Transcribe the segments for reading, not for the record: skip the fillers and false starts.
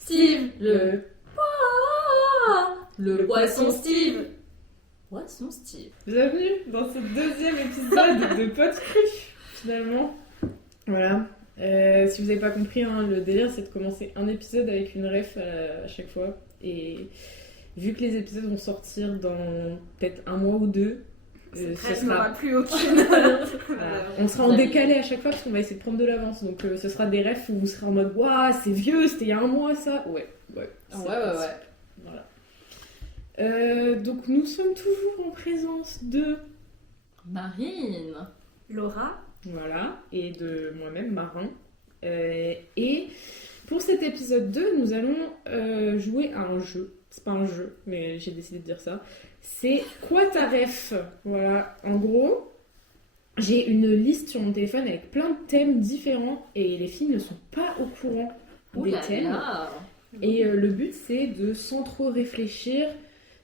Steve, le poisson Steve. Poisson Steve. Bienvenue dans ce deuxième épisode de Podcruche, finalement. Voilà. Si vous n'avez pas compris, hein, le délire c'est de commencer un épisode avec une ref à chaque fois. Et vu que les épisodes vont sortir dans peut-être un mois ou deux, ce sera... n'aura plus aucune. Voilà. On sera en décalé à chaque fois parce qu'on va essayer de prendre de l'avance. Donc ce sera des refs où vous serez en mode waouh, c'est vieux, c'était il y a un mois ça. Ouais. Ouais. Voilà. Donc nous sommes toujours en présence de Marine. Laura. Voilà, et de moi-même, Marin. Et pour cet épisode 2, nous allons jouer à un jeu. C'est pas un jeu, mais j'ai décidé de dire ça. C'est quoi ta ref? Voilà, en gros, j'ai une liste sur mon téléphone avec plein de thèmes différents et les filles ne sont pas au courant des thèmes. Et le but, c'est de, sans trop réfléchir,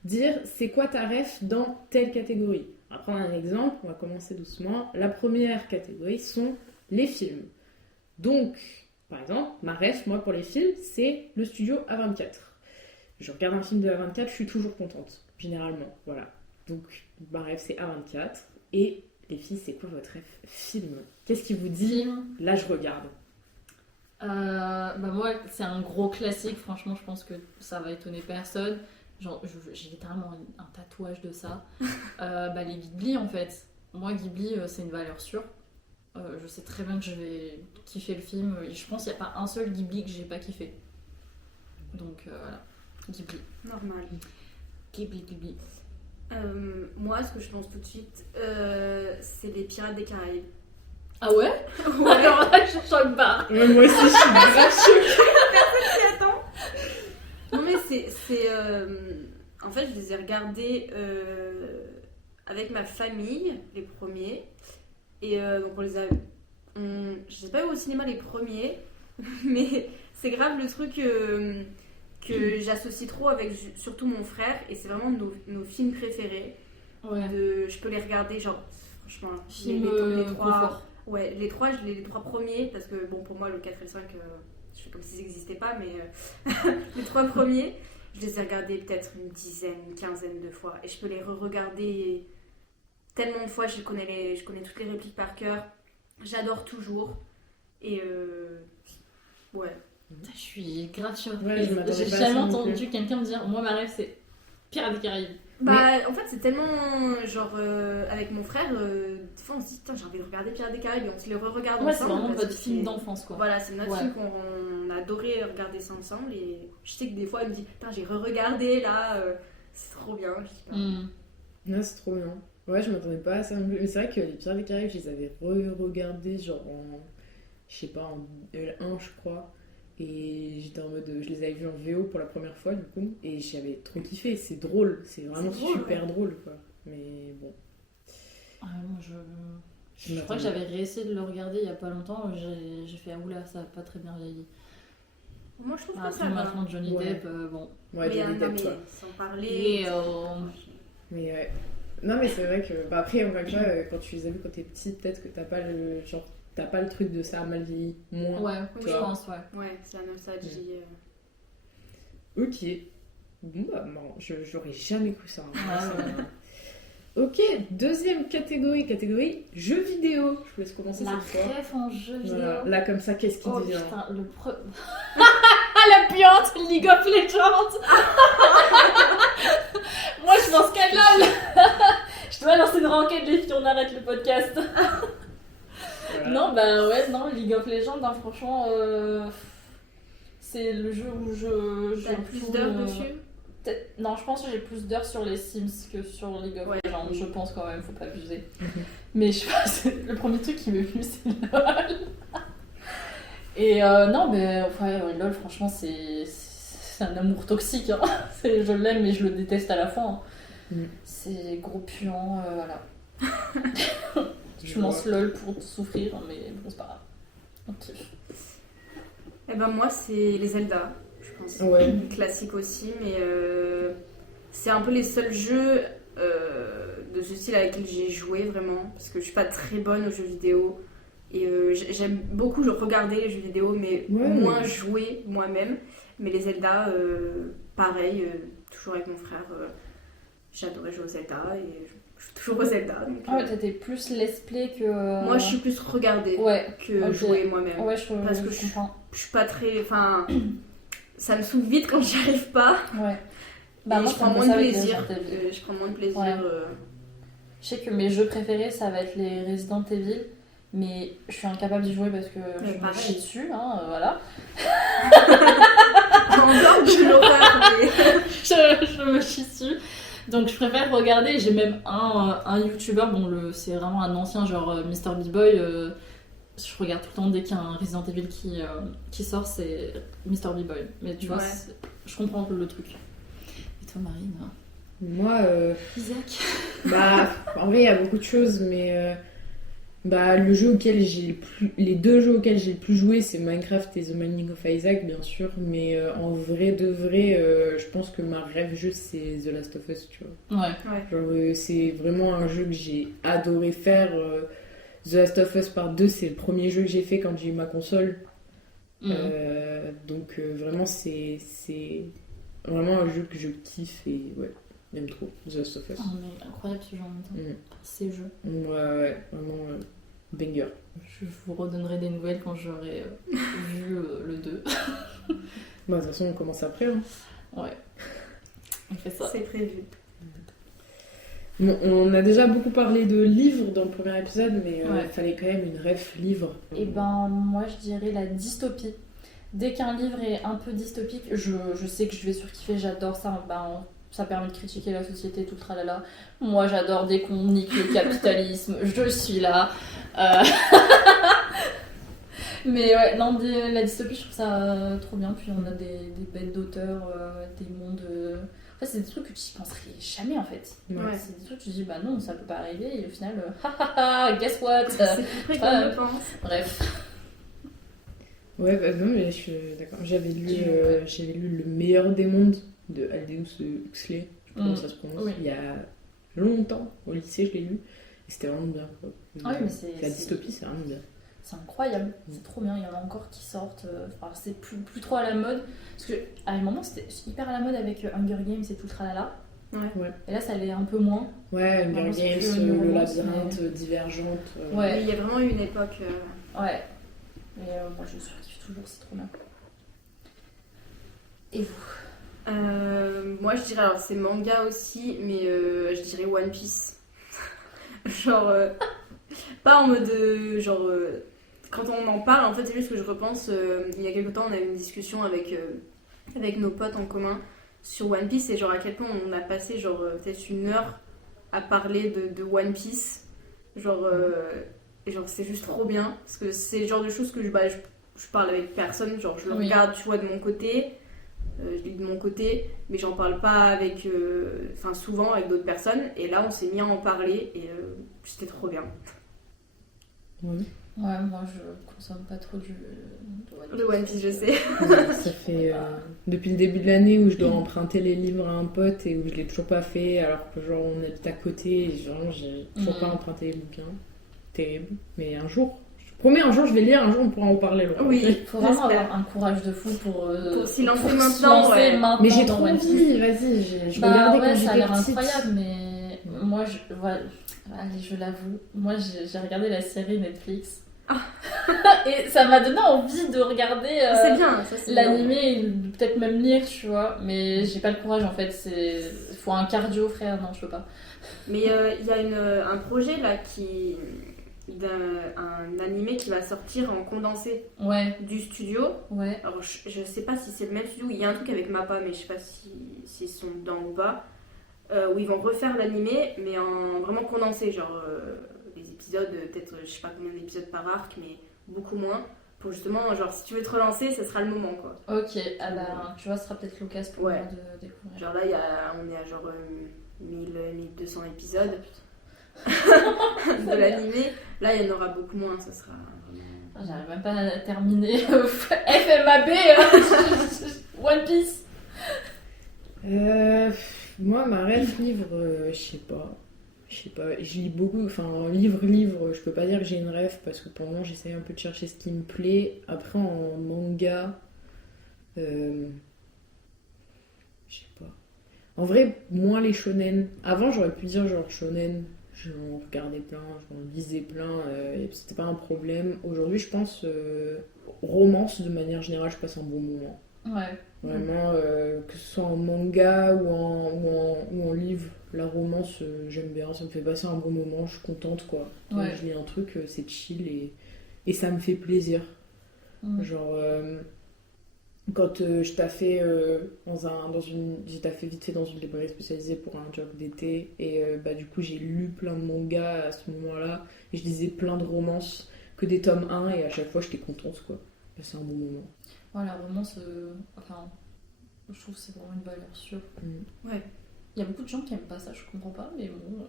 dire c'est quoi ta ref dans telle catégorie. On va prendre un exemple, on va commencer doucement. La première catégorie sont les films. Donc, par exemple, ma ref, moi, pour les films, c'est le studio A24. Je regarde un film de A24, je suis toujours contente, généralement. Voilà. Donc, ma ref, c'est A24. Et les filles, c'est quoi votre ref film? Qu'est-ce qui vous dit? Là, je regarde. Moi, c'est un gros classique, franchement, je pense que ça va étonner personne. Genre, j'ai littéralement un tatouage de ça. Les Ghibli, en fait. Moi, Ghibli, c'est une valeur sûre. Je sais très bien que je vais kiffer le film. Je pense qu'il n'y a pas un seul Ghibli que j'ai pas kiffé. Donc, voilà. Ghibli. Normal. Ghibli. Moi, ce que je pense tout de suite, c'est les Pirates des Caraïbes. Ah ouais? Ouais. Alors là, je choque pas. Ouais, moi aussi, je suis grave choquée. Attends. Non mais c'est en fait, je les ai regardés avec ma famille, les premiers. Et donc on les a... je sais pas où au cinéma les premiers, mais c'est grave le truc que j'associe trop avec surtout mon frère. Et c'est vraiment nos films préférés. Ouais. Je peux les regarder, genre, franchement, Film les trois... confort. Ouais, les trois premiers, parce que bon, pour moi, le 4 et le 5, je fais comme s'ils n'existaient pas, mais les trois premiers, je les ai regardés peut-être une dizaine, une quinzaine de fois. Et je peux les re-regarder tellement de fois, je connais toutes les répliques par cœur. J'adore toujours. Et ouais. Je suis grave Ouais, surprise. je m'attendais J'ai pas à jamais ça non entendu plus. quelqu'un me dire moi, ma rêve, c'est Pirates des Caraïbes. En fait, c'est tellement genre avec mon frère, des fois on se dit, putain, j'ai envie de regarder Pirates des Caraïbes et on se les re-regarde Ouais, c'est ensemble. vraiment parce votre que film c'est- d'enfance, quoi. Voilà, c'est notre Ouais. film qu'on a adoré regarder ça ensemble. Et je sais que des fois, elle me dit, putain, j'ai re-regardé là, c'est trop bien. Je dis, Ouais, c'est trop bien. Ouais, je m'attendais pas à ça non plus. Mais c'est vrai que les Pirates des Caraïbes, je les avais re-regardés genre en... Je sais pas, en L1 je crois. Et j'étais en mode... Je les avais vus en VO pour la première fois du coup. Et j'avais trop kiffé. C'est drôle. C'est vraiment C'est drôle, super drôle quoi. Mais bon. Moi, je m'attendais crois que j'avais réessayé de le regarder il y a pas longtemps. J'ai fait ah oula, ça a pas très bien vieilli. moi je trouve que Après, ça va. maintenant Johnny Ouais. Depp, bon. Ouais, Johnny non, Depp mais quoi. sans parler. Et Mais ouais. Non mais c'est vrai que... Bah, après, encore une fois, quand tu les as vus quand t'es petit, peut-être que t'as pas le... Genre, t'as pas le truc de ça a mal vieilli. Moins. ouais, Oui, je vois. pense, ouais. Ouais, c'est la nostalgie. Ok. Bon bah marrant. J'aurais jamais cru ça. Hein. Ouais. Ok, deuxième catégorie jeux vidéo. Je vous laisse commencer La cette fois. ref en jeu vidéo. Voilà. Là comme ça, qu'est-ce qui Oh dit putain, la puante, League of Legends. Moi je pense qu'à LOL. Je dois lancer une renquête, les filles, on arrête le podcast. Voilà. Non, bah ouais, non, League of Legends, hein, franchement, c'est le jeu où T'as plus d'heures dessus. Non, je pense que j'ai plus d'heures sur les Sims que sur League of Ouais. Legends, je pense quand même, faut pas abuser. Mhm. Mais je pense que le premier truc qui m'est venu, c'est LOL. Et non, mais enfin, LOL, franchement, c'est un amour toxique. Hein. Je l'aime, mais je le déteste à la fois. Hein. Mhm. C'est gros puant, voilà. Je Je lance vois. LOL pour souffrir, mais bon, c'est pas grave. On kiffe. Et ben moi, c'est les Zelda. Je pense Ouais. classique aussi, mais c'est un peu les seuls jeux de ce style avec lesquels j'ai joué vraiment, parce que je suis pas très bonne aux jeux vidéo et j'aime beaucoup regarder les jeux vidéo, mais Ouais. moins jouer moi-même. Mais les Zelda, pareil, toujours avec mon frère, j'adorais jouer au Zelda et je joue toujours au Zelda. Donc, Ah ouais, t'étais plus let's play que. moi, je suis plus regarder que ok. jouer moi-même. Ouais, Parce que je comprends. Je suis pas très. Enfin, ça me saoule vite quand j'y arrive pas. Ouais. Et Moi, je c'est prends un peu moins ça de avec les plaisir. Resident Evil. Je prends moins de plaisir. Ouais. Je sais que mes jeux préférés, ça va être les Resident Evil. Mais je suis incapable d'y jouer parce que je me pareil. chie dessus, hein, voilà. En dehors de l'horreur, mais. je me chie dessus. Donc je préfère regarder. J'ai même un YouTuber, c'est vraiment un ancien, genre Mr. B-Boy. Je regarde tout le temps dès qu'il y a un Resident Evil qui sort, c'est Mr. B-Boy. Mais tu vois, je comprends le truc. Et toi, Marine? Moi, Isaac? en vrai, il y a beaucoup de choses, mais le jeu auquel les deux jeux auxquels j'ai le plus joué, c'est Minecraft et The Binding of Isaac, bien sûr. Mais en vrai de vrai, je pense que ma rêve jeu, c'est The Last of Us, tu vois. Ouais. Genre, c'est vraiment un jeu que j'ai adoré faire. The Last of Us Part 2, c'est le premier jeu que j'ai fait quand j'ai eu ma console. Donc vraiment, c'est vraiment un jeu que je kiffe et ouais, j'aime trop The Last of Us. Oh, mais incroyable ce jeu en même temps. Ces jeux. Ouais, vraiment banger. Je vous redonnerai des nouvelles quand j'aurai vu le 2. De toute façon, on commence après. Hein. Ouais. On fait ça. C'est prévu. Bon, on a déjà beaucoup parlé de livres dans le premier épisode, mais il fallait quand même une ref livre. Et moi je dirais la dystopie. Dès qu'un livre est un peu dystopique, je sais que je vais surkiffer, j'adore ça. Ça permet de critiquer la société, tout le tralala. Moi j'adore dès qu'on nique le capitalisme, je suis là. Mais ouais, non, la dystopie, je trouve ça trop bien. Puis on a des bêtes d'auteurs, des mondes. En fait, c'est des trucs que tu n'y penserais jamais en fait. Ouais. C'est des trucs que tu dis, bah non, ça peut pas arriver. Et au final, guess what? C'est plus près qu'on le pense. Bref. Ouais, non, mais je suis d'accord. J'avais lu Le meilleur des mondes de Aldous Huxley, je sais pas comment ça se prononce, il y a longtemps, au lycée, je l'ai lu. Et c'était vraiment bien. Ah oui, mais la dystopie, c'est vraiment bien. C'est incroyable, c'est trop bien, il y en a encore qui sortent. Alors c'est plus trop à la mode, parce qu'à un moment c'était hyper à la mode avec Hunger Games et tout le tralala. Ouais. Et là ça l'est un peu moins. Ouais, Hunger Games, le labyrinthe, Divergente. Ouais. Il y a vraiment eu une époque. Ouais. Mais moi je surkiffe toujours, c'est trop bien. Et vous? Moi je dirais, alors c'est manga aussi, mais je dirais One Piece. Genre, pas en mode genre. Quand on en parle, en fait, c'est juste que je repense. Il y a quelque temps, on a eu une discussion avec nos potes en commun sur One Piece et genre à quel point on a passé genre peut-être 1 heure à parler de One Piece. Genre, et genre c'est juste trop bien parce que c'est le genre de choses que je parle avec personne. Genre, je le regarde, tu vois, de mon côté. Je lis de mon côté, mais j'en parle pas avec. Souvent avec d'autres personnes. Et là, on s'est mis à en parler et c'était trop bien. Oui. Ouais, moi je consomme pas trop de One Piece, je sais. Ça fait depuis le début de l'année où je dois emprunter les livres à un pote et où je l'ai toujours pas fait alors que genre on habite à côté et genre j'ai toujours pas emprunté les bouquins. Terrible. Mais un jour, je promets, un jour je vais lire, un jour on pourra en parler. Laurent. Oui, il faut vraiment avoir un courage de fou pour s'y lancer maintenant. Mais j'ai trop envie, vas-y, je regardais quand ça a j'étais l'air petite. incroyable, mais moi allez, je l'avoue, moi j'ai regardé la série Netflix. Et ça m'a donné envie de regarder c'est bien, ça, c'est l'animé et peut-être même lire, tu vois, mais j'ai pas le courage en fait, il faut un cardio, frère, non je peux pas. Mais il y a un projet là un animé qui va sortir en condensé du studio. Ouais. Alors je sais pas si c'est le même studio, il y a un truc avec Mappa mais je sais pas s'ils sont dedans ou pas, où ils vont refaire l'animé mais en vraiment condensé, genre les épisodes, peut-être je sais pas combien d'épisodes par arc mais beaucoup moins, pour justement genre si tu veux te relancer ça sera le moment quoi. Ok, tu vois ce sera peut-être l'occasion pour moi de découvrir. Genre là on est à genre 1200 épisodes de l'animé, là il y en aura beaucoup moins, ça sera vraiment... J'arrive même pas à terminer FMAB One Piece. Moi ma rêve livre, je sais pas, je lis beaucoup, enfin livre, je peux pas dire que j'ai une rêve parce que pour moi j'essaie un peu de chercher ce qui me plaît. Après en manga, Je sais pas. En vrai, moins les shonen. Avant, j'aurais pu dire genre shonen, j'en regardais plein, j'en lisais plein, et c'était pas un problème. Aujourd'hui, je pense romance de manière générale, je passe un bon moment. Ouais. Vraiment, que ce soit en manga ou en livre, la romance, j'aime bien, ça me fait passer un bon moment, je suis contente quoi. Quand Ouais. je lis un truc, c'est chill et ça me fait plaisir. Genre, quand je taffais j'ai taffé vite fait dans une librairie spécialisée pour un job d'été, et du coup j'ai lu plein de mangas à ce moment-là, et je lisais plein de romances, que des tomes 1, et à chaque fois j'étais contente quoi. C'est un bon moment. Voilà, vraiment, enfin, je trouve que c'est vraiment une valeur sûre. Ouais. Il y a beaucoup de gens qui aiment pas ça, je comprends pas, mais bon.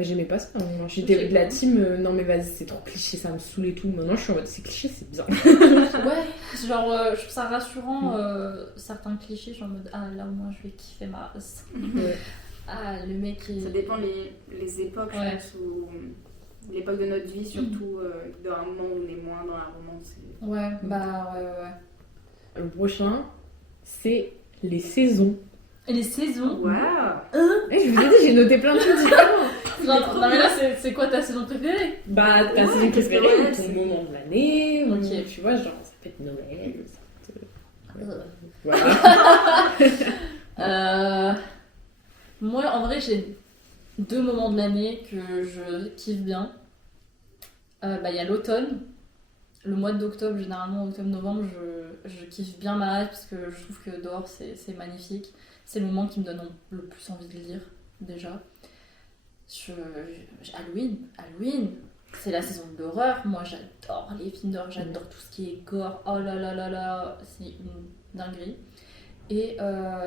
J'aimais pas ça. Moi, j'étais de la team, non mais vas-y, c'est trop cliché, ça me saoule et tout. Maintenant, je suis en mode, c'est cliché, c'est bien. Ouais, genre, je trouve ça rassurant, certains clichés, genre en mode, ah là, au moins, je vais kiffer ma race. Ouais. Ah, le mec est. Ça dépend les époques, Ouais. je pense, ou l'époque de notre vie, surtout, dans un moment où on est moins dans la romance. Ouais, bah, ouais. Le prochain, c'est les saisons. Et les saisons. Waouh! Je vous ai dit, j'ai noté plein de trucs différents. Genre, non, mais là, c'est quoi ta saison préférée? Ta Ouais, saison préférée, ouais, ou c'est- ton moment de l'année, ou, Ok. tu vois, genre, ça peut être Noël, ça peut être... Voilà. Moi, en vrai, j'ai 2 moments de l'année que je kiffe bien. Il y a l'automne. Le mois d'octobre, généralement octobre-novembre, je kiffe bien ma hâte parce que je trouve que dehors c'est magnifique. C'est le moment qui me donne le plus envie de lire, déjà. Halloween, c'est la saison de l'horreur. Moi j'adore les films d'horreur, j'adore tout ce qui est gore. Oh là là là là, c'est une dinguerie. Et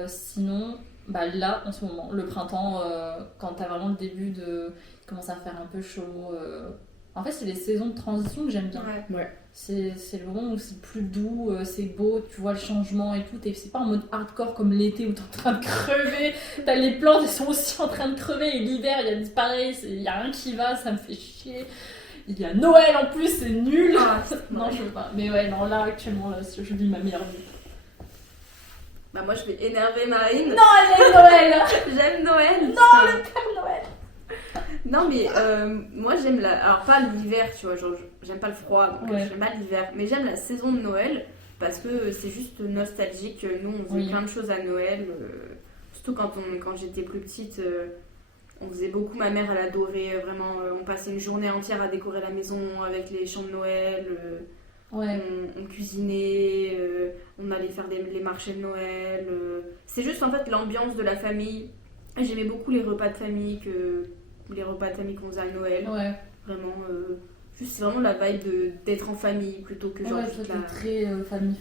sinon, là en ce moment, le printemps, quand t'as vraiment le début de. Il commence à faire un peu chaud. En fait, c'est les saisons de transition que j'aime bien. Ouais. C'est le moment où c'est plus doux, c'est beau, tu vois le changement et tout. C'est pas en mode hardcore comme l'été où t'es en train de crever. T'as les plantes, elles sont aussi en train de crever. Et l'hiver, il y a pareil, il y a rien qui va, ça me fait chier. Il y a Noël en plus, c'est nul. Ah, Non, je veux pas. Mais ouais, non, là actuellement, là, je vis ma meilleure vie. Moi, je vais énerver Marine. Non, il y a Noël. J'aime Noël. Non, le Père Noël. Non, mais moi, j'aime la. Alors, pas l'hiver, tu vois, genre, j'aime pas le froid, donc Ouais. j'aime pas l'hiver. Mais j'aime la saison de Noël parce que c'est juste nostalgique. Nous, on faisait Oui. plein de choses à Noël. Surtout quand j'étais plus petite, on faisait beaucoup. Ma mère, elle adorait vraiment. On passait une journée entière à décorer la maison avec les chants de Noël. Ouais. On cuisinait, on allait faire les marchés de Noël. C'est juste en fait l'ambiance de la famille. Et j'aimais beaucoup les repas de famille qu'on faisait à Noël. Ouais. Vraiment, juste c'est vraiment la vibe d'être en famille plutôt que genre Ouais, juste toi, la... t'es très famille.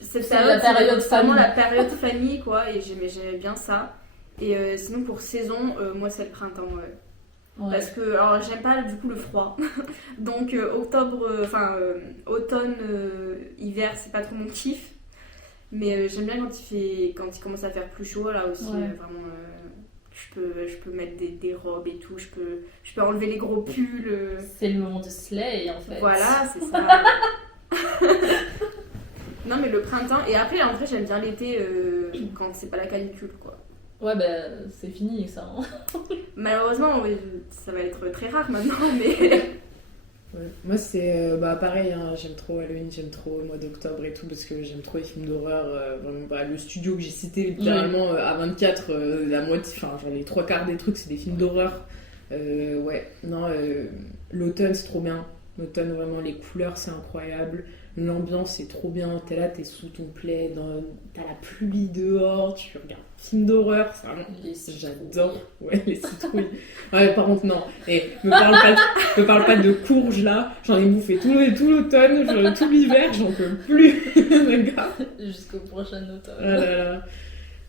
Cette C'est la période c'est vraiment famille. la période famille quoi, et j'aimais bien ça. Et sinon pour saison, moi c'est le printemps. Ouais. Ouais. Parce que, alors j'aime pas du coup le froid. Donc automne, hiver, c'est pas trop mon kiff. Mais j'aime bien quand il commence à faire plus chaud, là aussi, Ouais. vraiment. Je peux mettre des robes et tout, je peux enlever les gros pulls. C'est le moment de Slay en fait. Voilà, c'est ça. Non, mais le printemps, et après, en vrai, j'aime bien l'été quand c'est pas la canicule, quoi. Ouais, c'est fini ça. Hein. Malheureusement, oui, ça va être très rare maintenant, mais. Ouais. Moi, c'est pareil, hein, j'aime trop Halloween, j'aime trop le mois d'octobre et tout, parce que j'aime trop les films d'horreur. Vraiment, le studio que j'ai cité littéralement à 24, la moitié, enfin, genre les 3/4 des trucs, c'est des films d'horreur. L'automne, c'est trop bien. L'automne, vraiment, les couleurs, c'est incroyable. L'ambiance, c'est trop bien. T'es là, t'es sous ton plaid, t'as la pluie dehors, tu regardes un film d'horreur, c'est vraiment. J'adore. Ouais, les citrouilles. Ouais, par contre, non. Et me parle pas de courges là. J'en ai bouffé tout l'automne, tout l'hiver, j'en peux plus. D'accord. Jusqu'au prochain automne. Ah là là.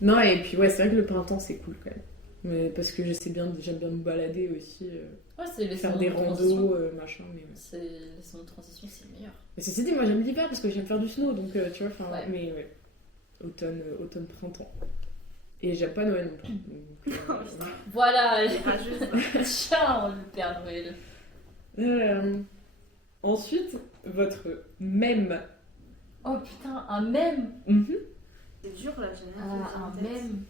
Non, et puis ouais, c'est vrai que le printemps, c'est cool quand même. Mais parce que j'aime bien me balader aussi. Ouais, c'est les Faire saisons des de transition. randos, machin. Mais C'est les saisons de transition, c'est le meilleur. mais ceci dit, moi j'aime l'hiver parce que j'aime faire du snow, donc tu vois, enfin. Ouais. Mais ouais. Automne, printemps. Et j'aime pas Noël non plus. Donc, Voilà, rageuse. ciao le Père Noël. Ensuite, votre mème Oh putain, un mème. C'est dur là, j'ai rien qui me vient en Un tête. mème.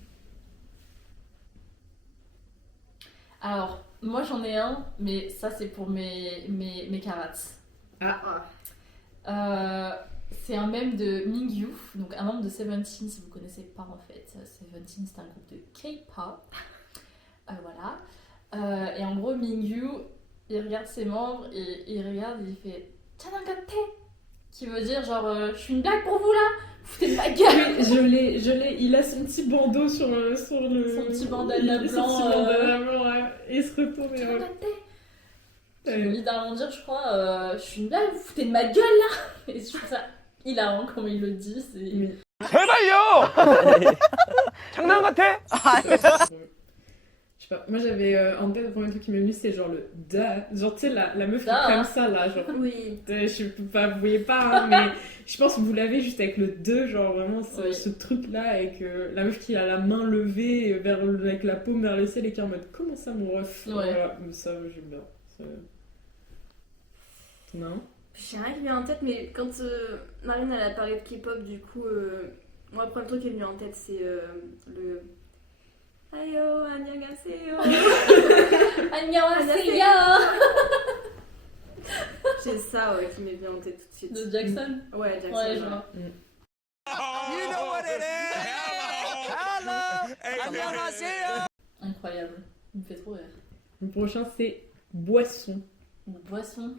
Alors, moi j'en ai un, mais ça c'est pour mes carats. Ah. C'est un mème de Mingyu, donc un membre de Seventeen, si vous connaissez pas en fait. Seventeen, c'est un groupe de K-pop. Voilà. Et en gros, Mingyu, il regarde ses membres et il regarde et il fait Chanangate, qui veut dire genre je suis une blague pour vous là, foutez de ma gueule. Oui, je l'ai. Il a son petit bandeau sur le. Son petit bandana blanc. Son petit bandana blanc, ouais. Et il se retourne. Chanangate. Qui veut littéralement dire, je crois, je suis une blague, vous foutez de ma gueule là. Et je trouve ça hilarant comment il le dit. C'est... 제발요! 장난 같아? Je sais pas, moi j'avais en tête le premier truc qui m'est venu, c'est genre le da. Genre, tu sais, la meuf qui Da. prenne ça là, genre. Oui. Je peux pas, vous voyez pas, hein, mais je pense que vous l'avez juste avec le 2, genre vraiment ce truc là, avec la meuf qui a la main levée avec la paume vers le ciel et qui est en mode comment ça mon ref. Ouais. Voilà, ça j'aime bien. Ça... Non. J'ai rien qui me vient en tête, mais quand Marine elle a parlé de K-pop, du coup, moi le premier truc qui est venu en tête c'est le Ayo, annyeonghaseyo. Annyeonghaseyo J'ai ça qui m'est venu en tête tout de suite. de Jackson. Ouais, Jackson. Ouais, je vois. You know what it is! Hello! 안녕하세요! Incroyable. Il me fait trop rire. Le prochain c'est boisson. Une boisson.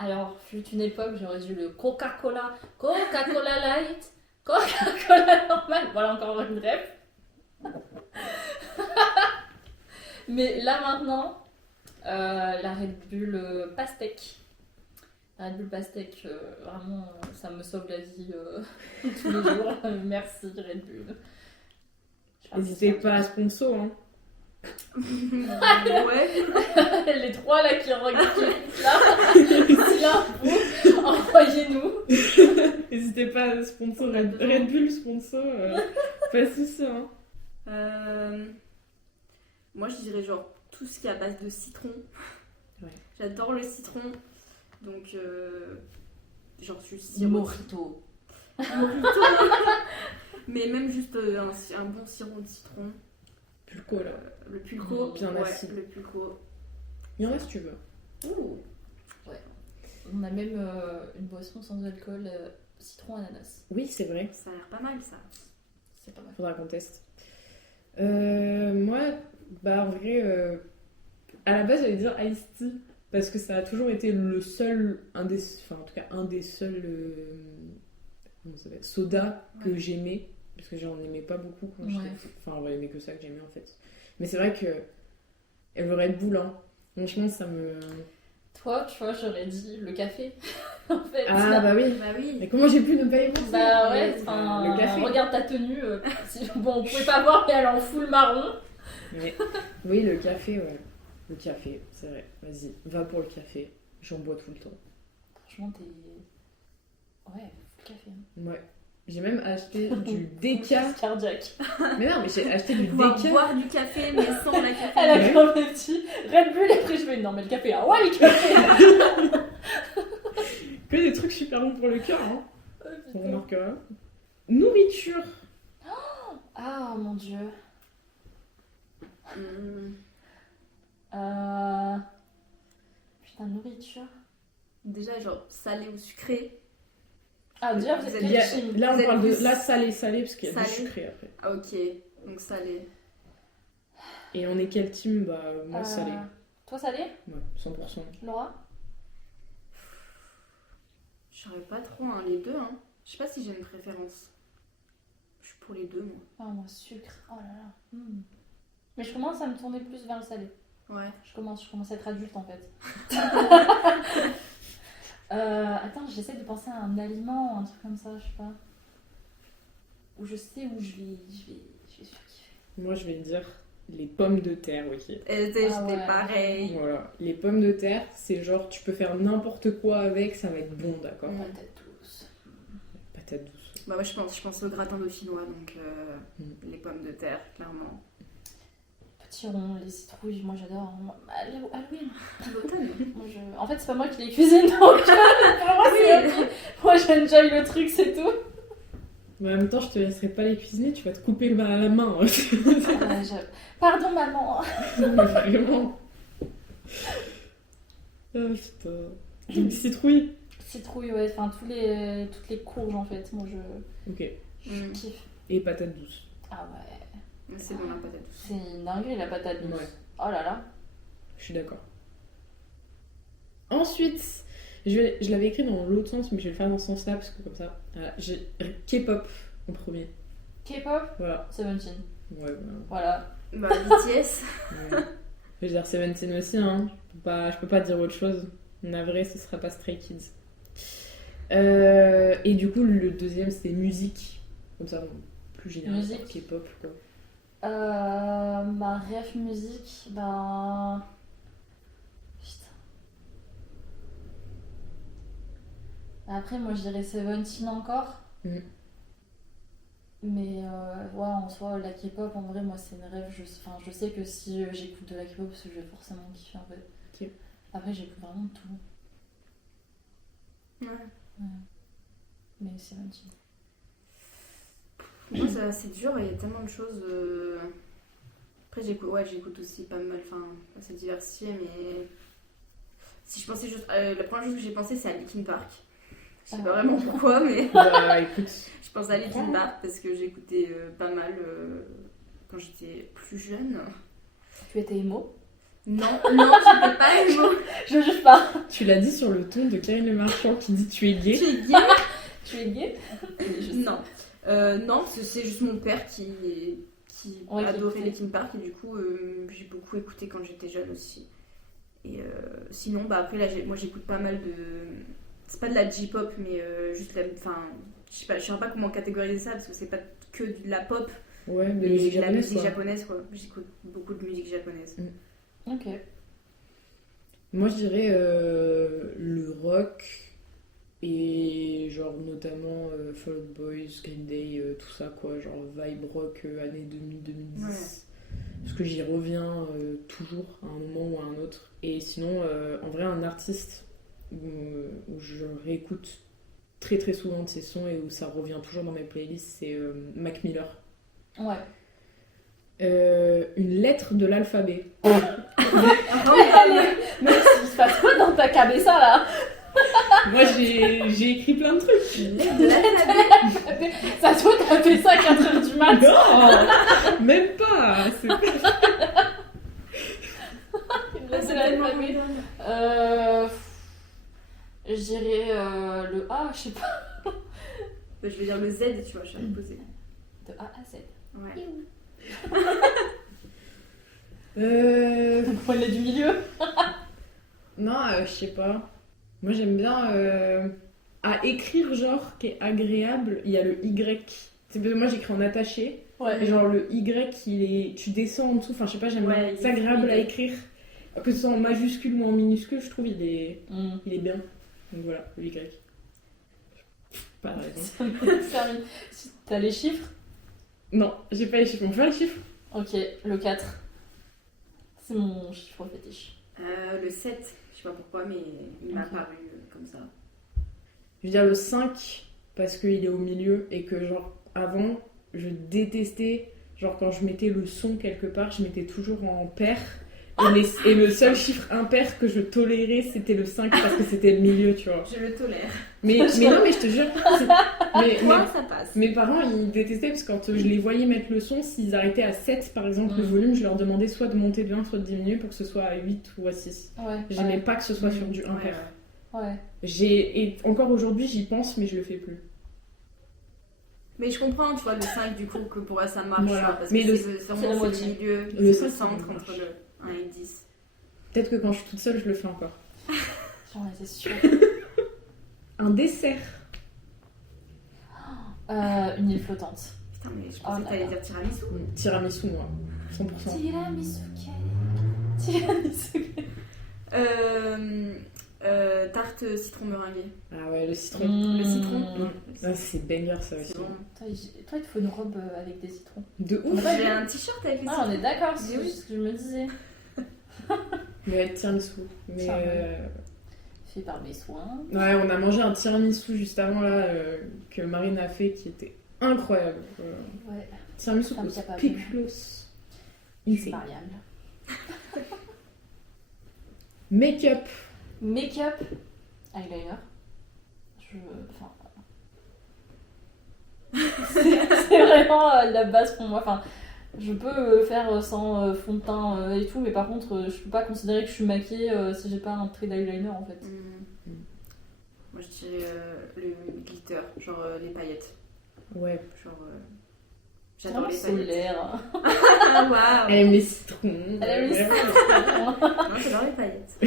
Alors, fut une époque, j'aurais dû le Coca-Cola. Coca-Cola Light. Coca-Cola normal. Voilà encore une rêve. Mais là maintenant, la Red Bull Pastèque. La Red Bull Pastèque, vraiment, ça me sauve la vie tous les jours. Merci Red Bull. N'hésitez pas à sponsor, hein. Ouais. Les trois là qui regardent là, si là, vous, envoyez-nous. N'hésitez pas à sponsor Red Bull, sponsor. Pas de soucis, hein. Moi je dirais genre tout ce qui est à base de citron. Ouais. J'adore le citron. Donc genre je suis Mojito. Mojito. Mais même juste un bon sirop de citron. Pulco là. Le pulco. Bien ouais, acide. le pulco. Il y en a si tu veux. Ouh. Ouais. On a même une boisson sans alcool, citron ananas. Oui, c'est vrai. Ça a l'air pas mal ça. C'est pas mal. Faudra qu'on teste. Moi, bah en vrai, à la base j'allais dire Ice Tea parce que ça a toujours été le seul, en tout cas un des seuls comment ça s'appelle, soda que j'aimais parce que j'en aimais pas beaucoup quand j'étais, enfin j'en aimais que ça que j'aimais en fait. Mais c'est vrai que le Red Bull, hein, franchement ça me. Toi, tu vois, j'aurais dit le café. En fait. Ah bah oui. Bah oui. Mais comment j'ai pu ne pas y penser? Bah ouais, enfin, le café. regarde ta tenue. Bon, on pouvait pas voir, mais elle est en full marron. Mais, oui, le café, ouais. Le café, c'est vrai. Vas-y, va pour le café. J'en bois tout le temps. Franchement, t'es... Ouais, full café. Hein. Ouais. J'ai même acheté du déca. Cardiaque. Mais non, mais j'ai acheté du Pouvoir déca. boire du café mais sans la café. Elle a quand même petit Red Bull et après je fais non mais le café, ah ouais le café. Que des trucs super bons pour le cœur, hein. Oh, On putain. remarquera. Nourriture. Ah mon dieu. Mmh. Putain, nourriture. Déjà genre salé ou sucré. Ah déjà vous êtes Vous Il y a- quelle team? là, on Vous êtes parle de. plus Là, salé, parce qu'il y a du salé. sucré après. Ah ok, donc salé. Et on est quel team? Bah, moi, salé. Toi salé? Ouais, 100%. Laura? Je saurais pas trop hein, les deux hein. Je sais pas si j'ai une préférence. Je suis pour les deux moi. Ah moi sucre, oh là là. Mais je commence à me tourner plus vers le salé. Ouais. Je commence à être adulte en fait. Attends, j'essaie de penser à un aliment, un truc comme ça, je sais pas. Où je sais où je vais surkiffer. Moi, je vais dire les pommes de terre, ok. J'étais ouais. pareil. Voilà. Les pommes de terre, c'est genre, tu peux faire n'importe quoi avec, ça va être bon, d'accord? Patate douce. Patate douce. Bah moi je pense au gratin dauphinois donc Mm. les pommes de terre clairement. potirons, les citrouilles, moi j'adore. Halloween. L'automne. En fait, c'est pas moi qui les cuisine, donc pour moi, c'est ok. Moi, j'enjoy le truc, c'est tout. Mais en même temps, je te laisserai pas les cuisiner, tu vas te couper la main. Pardon, maman. Mais vraiment. Ah putain. Donc, citrouille. Citrouille, ouais, enfin, toutes les courges, en fait. Moi, Ok. je kiffe. Et patate douce. Ah ouais. C'est bon la patate douce. C'est une dinguerie, la patate douce. Ouais. Oh là là. Je suis d'accord. Ensuite, je l'avais écrit dans l'autre sens, mais je vais le faire dans ce sens-là, parce que comme ça, voilà, j'ai K-pop en premier. K-pop, Voilà. Seventeen. Ouais, Voilà. Bah, BTS. ouais. Je veux dire Seventeen aussi, hein. Je peux pas dire autre chose. Navré, ce sera pas Stray Kids. Et du coup, le deuxième, c'était musique. Comme ça, plus général. Musique. K-pop, quoi. Ma ref musique, ben. Putain. Après, moi je dirais Seventeen encore. Mm. Mais ouais, en soi, la K-pop, en vrai, moi c'est une rêve. Je sais que si j'écoute de la K-pop, parce que je vais forcément kiffer un peu. Ok. Après, j'écoute vraiment de tout. Ouais. Mais Seventeen. Moi, c'est dur, il y a tellement de choses. Après, j'écoute aussi pas mal, enfin, c'est diversifié, mais. Si je pensais juste. La première chose que j'ai pensé, c'est à Linkin Park. Je sais pas vraiment pourquoi, mais. Bah écoute. Je pense à Linkin Park parce que j'écoutais pas mal quand j'étais plus jeune. Tu étais emo? Non, j'étais pas emo. Je juge pas. Tu l'as dit sur le ton de Karine Le Marchand qui dit tu es gay. Tu es gay? Tu es gay? Non. Non, c'est juste mon père qui Ouais, adorait qui Linkin Park et du coup j'ai beaucoup écouté quand j'étais jeune aussi. Et sinon, bah après là, moi j'écoute pas mal de. C'est pas de la J-pop, mais juste la. Enfin, je sais pas comment catégoriser ça parce que c'est pas que de la pop, Ouais, mais musique de la japonaise, musique quoi. japonaise quoi. J'écoute beaucoup de musique japonaise. Ok. Moi, je dirais le rock et genre notamment Fall Out Boy, Green Day, tout ça quoi, genre vibe rock années 2000-2010. Ouais. Parce que j'y reviens toujours à un moment ou à un autre. Et sinon, en vrai, un artiste où je réécoute très très souvent de ses sons et où ça revient toujours dans mes playlists, c'est Mac Miller. Ouais. Une lettre de l'alphabet. Mais il se passe quoi dans ta cabessa là? Moi j'ai écrit plein de trucs. De l'alphabet. Ça se voit, t'as fait ça à 4h du mat. Non, même pas. C'est l'alphabet. Je dirais le A, je sais pas. Je vais dire le Z, tu vois, je suis posée. De A à Z. Ouais. Le poil du milieu. Non, je sais pas. Moi j'aime bien à écrire genre qui est agréable. Il y a le Y. C'est parce que moi j'écris en attaché. Ouais. Et genre le Y tu descends en dessous. Enfin je sais pas, j'aime bien. C'est agréable à écrire. Que ce soit en majuscule ou en minuscule, je trouve il est bien. Donc voilà, le Y. Pas de raison. T'as les chiffres? Non, j'ai pas les chiffres. On fait les chiffres? Ok, le 4. C'est mon chiffre fétiche. Le 7, je sais pas pourquoi, mais il m'a paru comme ça. Je veux dire le 5 parce qu'il est au milieu et que genre avant je détestais genre quand je mettais le son quelque part je mettais toujours en paire et le seul chiffre impair que je tolérais c'était le 5 parce que c'était le milieu tu vois. Je le tolère. Mais non mais je te jure Toi, ça passe. mes parents ils détestaient parce que quand je les voyais mettre le son s'ils arrêtaient à 7 par exemple le volume je leur demandais soit de monter de 1 soit de diminuer pour que ce soit à 8 ou à 6. Ouais. J'aimais pas que ce soit sur du impair. Ouais. Et encore aujourd'hui j'y pense mais je le fais plus. Mais je comprends, tu vois, le 5 du coup, que pour elle ça marche. Voilà. Parce Mais que le- c'est c'est vraiment la le moitié. milieu, Le c'est le 5, centre ça entre marche. le 1 et 10. Peut-être que quand je suis toute seule je le fais encore. J'en étais sûre. Un dessert. Une île flottante. Putain, mais je Oh pensais là que t'allais là. dire tiramisu. Tiramisu, moi. 100%. Tiramisu. Tiramisu. Tarte citron meringuée. Ah ouais, le citron. Le citron. Ah, c'est banger ça aussi. C'est bon. Toi, il te faut une robe avec des citrons. De ouf. J'ai un t-shirt avec les Ah, citrons. on est d'accord, c'est Oui. ce que je me disais. Mais tiramisu. Mais Ça, Fait par mes soins. ouais, on a mangé un tiramisu juste avant là que Marine a fait qui était incroyable. Ouais, Tiramisu Femme aux capable. spéculoos. je suis Insane. variable. Make-up. Make-up, eyeliner. Enfin. c'est vraiment la base pour moi. Enfin, je peux faire sans fond de teint et tout, mais par contre, je peux pas considérer que je suis maquillée si j'ai pas un trait d'eyeliner en fait. Moi je dirais le glitter, genre les paillettes. Ouais. Genre. J'adore les paillettes. Solaire. Ah waouh! Elle aime les citrons. Elle aime les Moi j'adore les paillettes.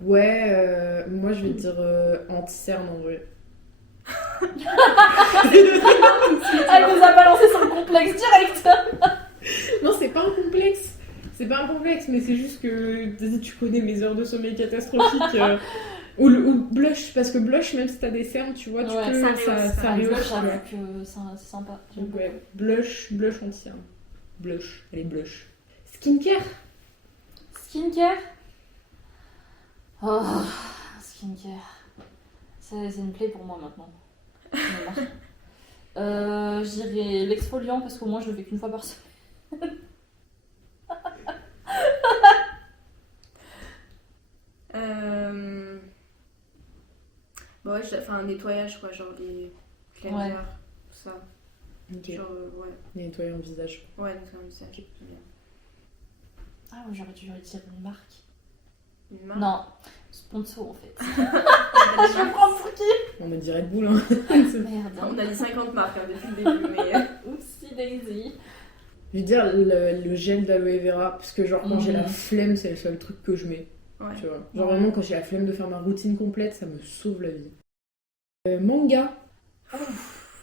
Ouais, moi je vais dire anti-cerne en vrai. Elle nous a balancé sur le complexe direct. Non, c'est pas un complexe. C'est pas un complexe, mais c'est juste que tu connais mes heures de sommeil catastrophiques. Ou blush, parce que blush, même si t'as des cernes, tu vois, tu Ouais, peux, ça rehausse, ça ça Le rehausse. blush, j'avoue Ouais. que c'est sympa. J'aime Donc, beaucoup. ouais, blush anti-cerne. Blush, allez, blush. Skincare. Skincare. Oh, skincare. C'est une plaie pour moi maintenant. J'en ai marre. Je dirais l'exfoliant parce qu'au moins je le fais qu'une fois par semaine. Bah ouais, enfin un nettoyage quoi, genre les cleansers, Ouais. tout ça. Ok. Genre, ouais. Nettoyer le visage. Ouais, nettoyer le visage, c'est bien. Ah ouais, j'aurais dû dire une marque. Une marque. Non, sponsor en fait. On a dit- Je me prends pour qui? On me dirait de boule, hein. Merde. On a dit 50 marques hein, depuis le début, mais. Oupsie Daisy. Je vais dire le gel d'aloe vera, parce que genre quand j'ai la flemme, c'est le seul truc que je mets. Ouais. Tu vois. Genre vraiment quand j'ai la flemme de faire ma routine complète, ça me sauve la vie. Manga.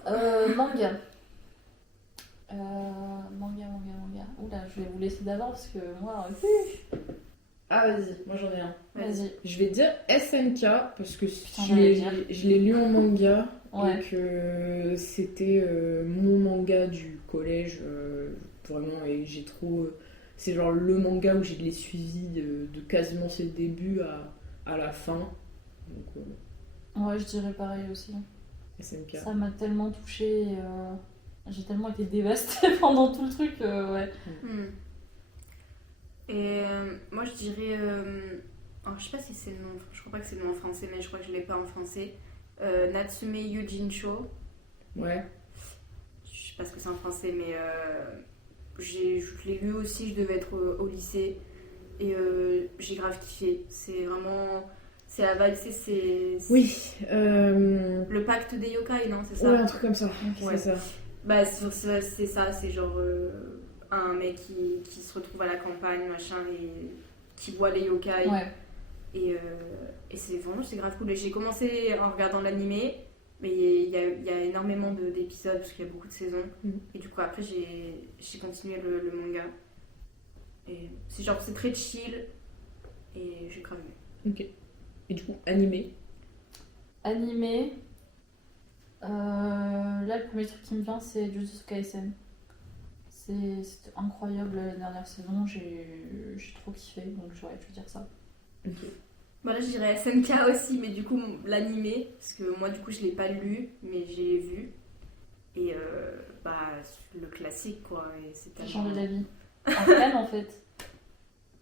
Manga. Manga. Oula, je vais vous laisser d'abord parce que moi. Ah vas-y, moi j'en ai un. Vas-y. Je vais dire SNK parce que Putain, je j'allais l'ai dire. je l'ai lu en manga Ouais. et que c'était mon manga du collège vraiment et j'ai trop c'est genre le manga où j'ai les suivi de quasiment c'est le début à la fin. Donc Ouais, je dirais pareil aussi. SNK. Ça m'a tellement touchée. J'ai tellement été dévastée pendant tout le truc. Ouais. Et moi je dirais. Alors, je sais pas si c'est le nom, je crois pas que c'est le nom en français, mais je crois que je l'ai pas en français. Natsume Yujincho. Ouais. Je sais pas ce que c'est en français, mais je l'ai lu aussi, je devais être au lycée. Et j'ai grave kiffé. C'est vraiment. C'est la vibe, c'est. Oui. Le pacte des yokai, non? C'est ça? Ouais, un truc comme ça. Ouais. C'est ça. Bah, c'est ça, c'est genre un mec qui se retrouve à la campagne, machin, et qui voit les yokai. Ouais. Et c'est vraiment, c'est grave cool. Et j'ai commencé en regardant l'animé, mais il y a énormément d'épisodes, parce qu'il y a beaucoup de saisons. Et du coup, après, j'ai continué le manga. Et c'est genre, c'est très chill, et j'ai grave aimé. Ok. Et du coup, animé. Animé. Là, le premier truc qui me vient, c'est Jujutsu Kaisen. C'était incroyable la dernière saison, j'ai trop kiffé, donc je vais dire ça. Ok. Bah là, je dirais SNK aussi, mais du coup, l'animé, parce que moi, du coup, je l'ai pas lu, mais j'ai vu. Et bah, le classique, quoi. Et c'est J'ai tellement... changé d'avis. Arcane, en fait. Ouais,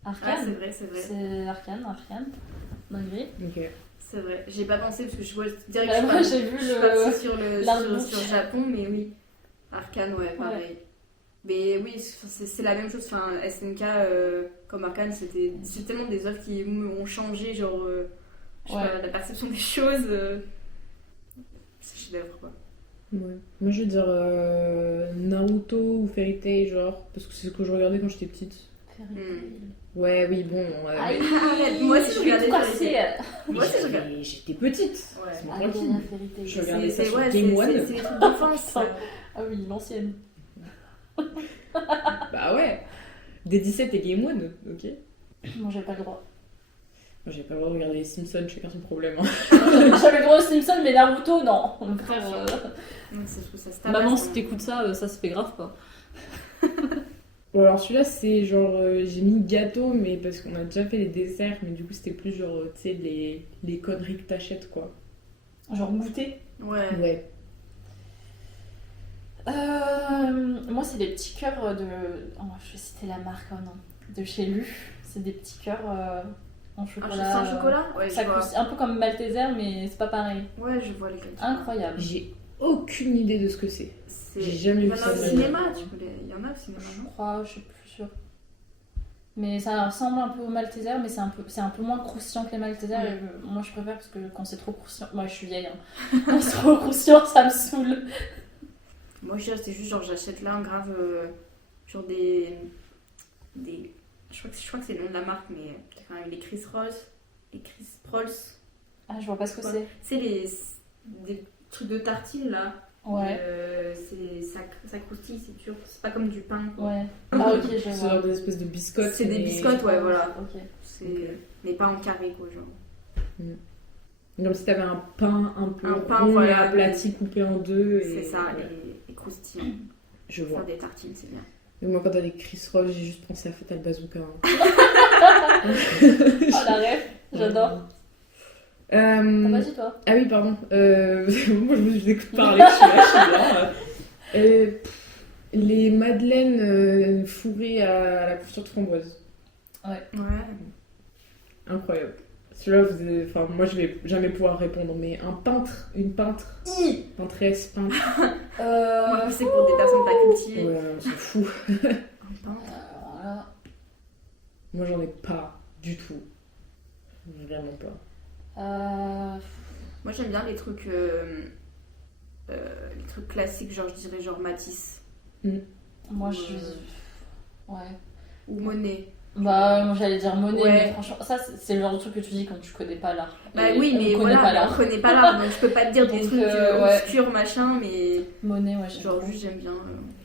Arcane. c'est vrai. C'est Arcane. Dinguerie. Ok. C'est vrai. J'ai pas pensé, parce que je vois direct Bah, que moi, j'ai vu je suis partie sur l'artbook. sur Japon, mais oui. Arcane, ouais, pareil. Mais oui, c'est la même chose. Enfin, SNK, comme Arcane, c'est tellement des œuvres qui m'ont changé, genre, je sais pas, la perception des choses. C'est chef-d'œuvre, quoi. Ouais. Moi je veux dire Naruto ou Fairy Tail, genre, parce que c'est ce que je regardais quand j'étais petite. Fairy Tail. Ouais, oui, bon. Aïe, Arrête, moi aussi, je regardais tout Fairy cassé. Moi aussi, je regardais. J'étais petite. Ouais. C'est Ah, tranquille. la Fairy Tail. Je regardais ça C'est sur ouais, Game c'est One. les trucs d'enfance. Ah oui, l'ancienne. Bah ouais. Des 17 et Game One, ok. Non, j'avais pas le droit. J'ai pas le droit de regarder les Simpsons, chacun son problème. Hein. J'avais le droit aux Simpsons, mais Naruto, non. Mon frère, Non, ça, je trouve ça se tabasse, maman, hein. si t'écoutes ça, ça se fait grave pas. Bon, alors celui-là, c'est genre. J'ai mis gâteau, mais parce qu'on a déjà fait les desserts, mais du coup, c'était plus genre, tu sais, les conneries que t'achètes, quoi. Genre goûter. Ouais. Ouais. Moi, c'est des petits cœurs de. Oh, je vais citer la marque, oh non. De chez Lu. C'est des petits cœurs en Un chocolat. sans chocolat. Ouais, Ça je vois. croustille, un peu comme Malteser, mais c'est pas pareil. Ouais, je vois lesquels. Incroyable. J'ai aucune idée de ce que c'est. C'est... J'ai jamais Il y vu en ça a de au ma vie. cinéma, il y en a au cinéma, Je non? crois, je suis plus sûre. Mais ça ressemble un peu au Malteser, mais c'est un peu moins croustillant que les Malteser. Ouais. Et moi, je préfère parce que quand c'est trop croustillant. Moi, je suis vieille. Hein. Quand c'est trop croustillant, ça me saoule. Moi, je dirais, c'est juste genre, j'achète là, grave, genre des... Je crois que c'est le nom de la marque, mais enfin, les Chris Rolls, les Chris Prolls. Ah, je vois pas ce que Ouais. C'est des trucs de tartine là. c'est. Ouais. Ça croustille, c'est sûr. C'est pas comme du pain, quoi. Ouais. Ah, ok, je C'est vois. genre des espèces de biscottes. C'est des mais- biscottes, ouais, voilà. Ok. C'est... Ok. Mais pas en carré, quoi, genre. Comme si t'avais un pain un peu Un pain, rond voilà, et aplati coupé en deux. Et... C'est ça, ouais, les croustillants. je vois. Faire des tartines, c'est bien. Et moi, quand t'as des Chris Roll, j'ai juste pensé à Fatal Bazooka. Hein. Oh, la rêve, j'adore. T'as pas dit, toi? Ah oui, pardon. Moi, je vous écoute parler, je suis là. Les madeleines fourrées à la confiture de framboise. Ouais. Incroyable. Celui-là, enfin, moi, je vais jamais pouvoir répondre, mais un peintre, une peintre, peintresse, peintre. Moi, c'est pour des personnes pas cultivées. Ouais, on s'en fout. Un pain. Voilà. Moi, j'en ai pas du tout. Vraiment pas. Moi, j'aime bien les trucs classiques, genre, je dirais genre Matisse Moi, je suis. Ouais. ou Monet. Bah, moi j'allais dire Monet, Ouais. mais franchement, ça c'est le genre de truc que tu dis quand tu connais pas l'art. Bah Et oui, on mais connaît voilà, pas on l'art. connaît pas l'art, donc je peux pas te dire des Donc, trucs ouais. obscurs, machin, mais Monet, ouais, j'aime genre trop. juste j'aime bien.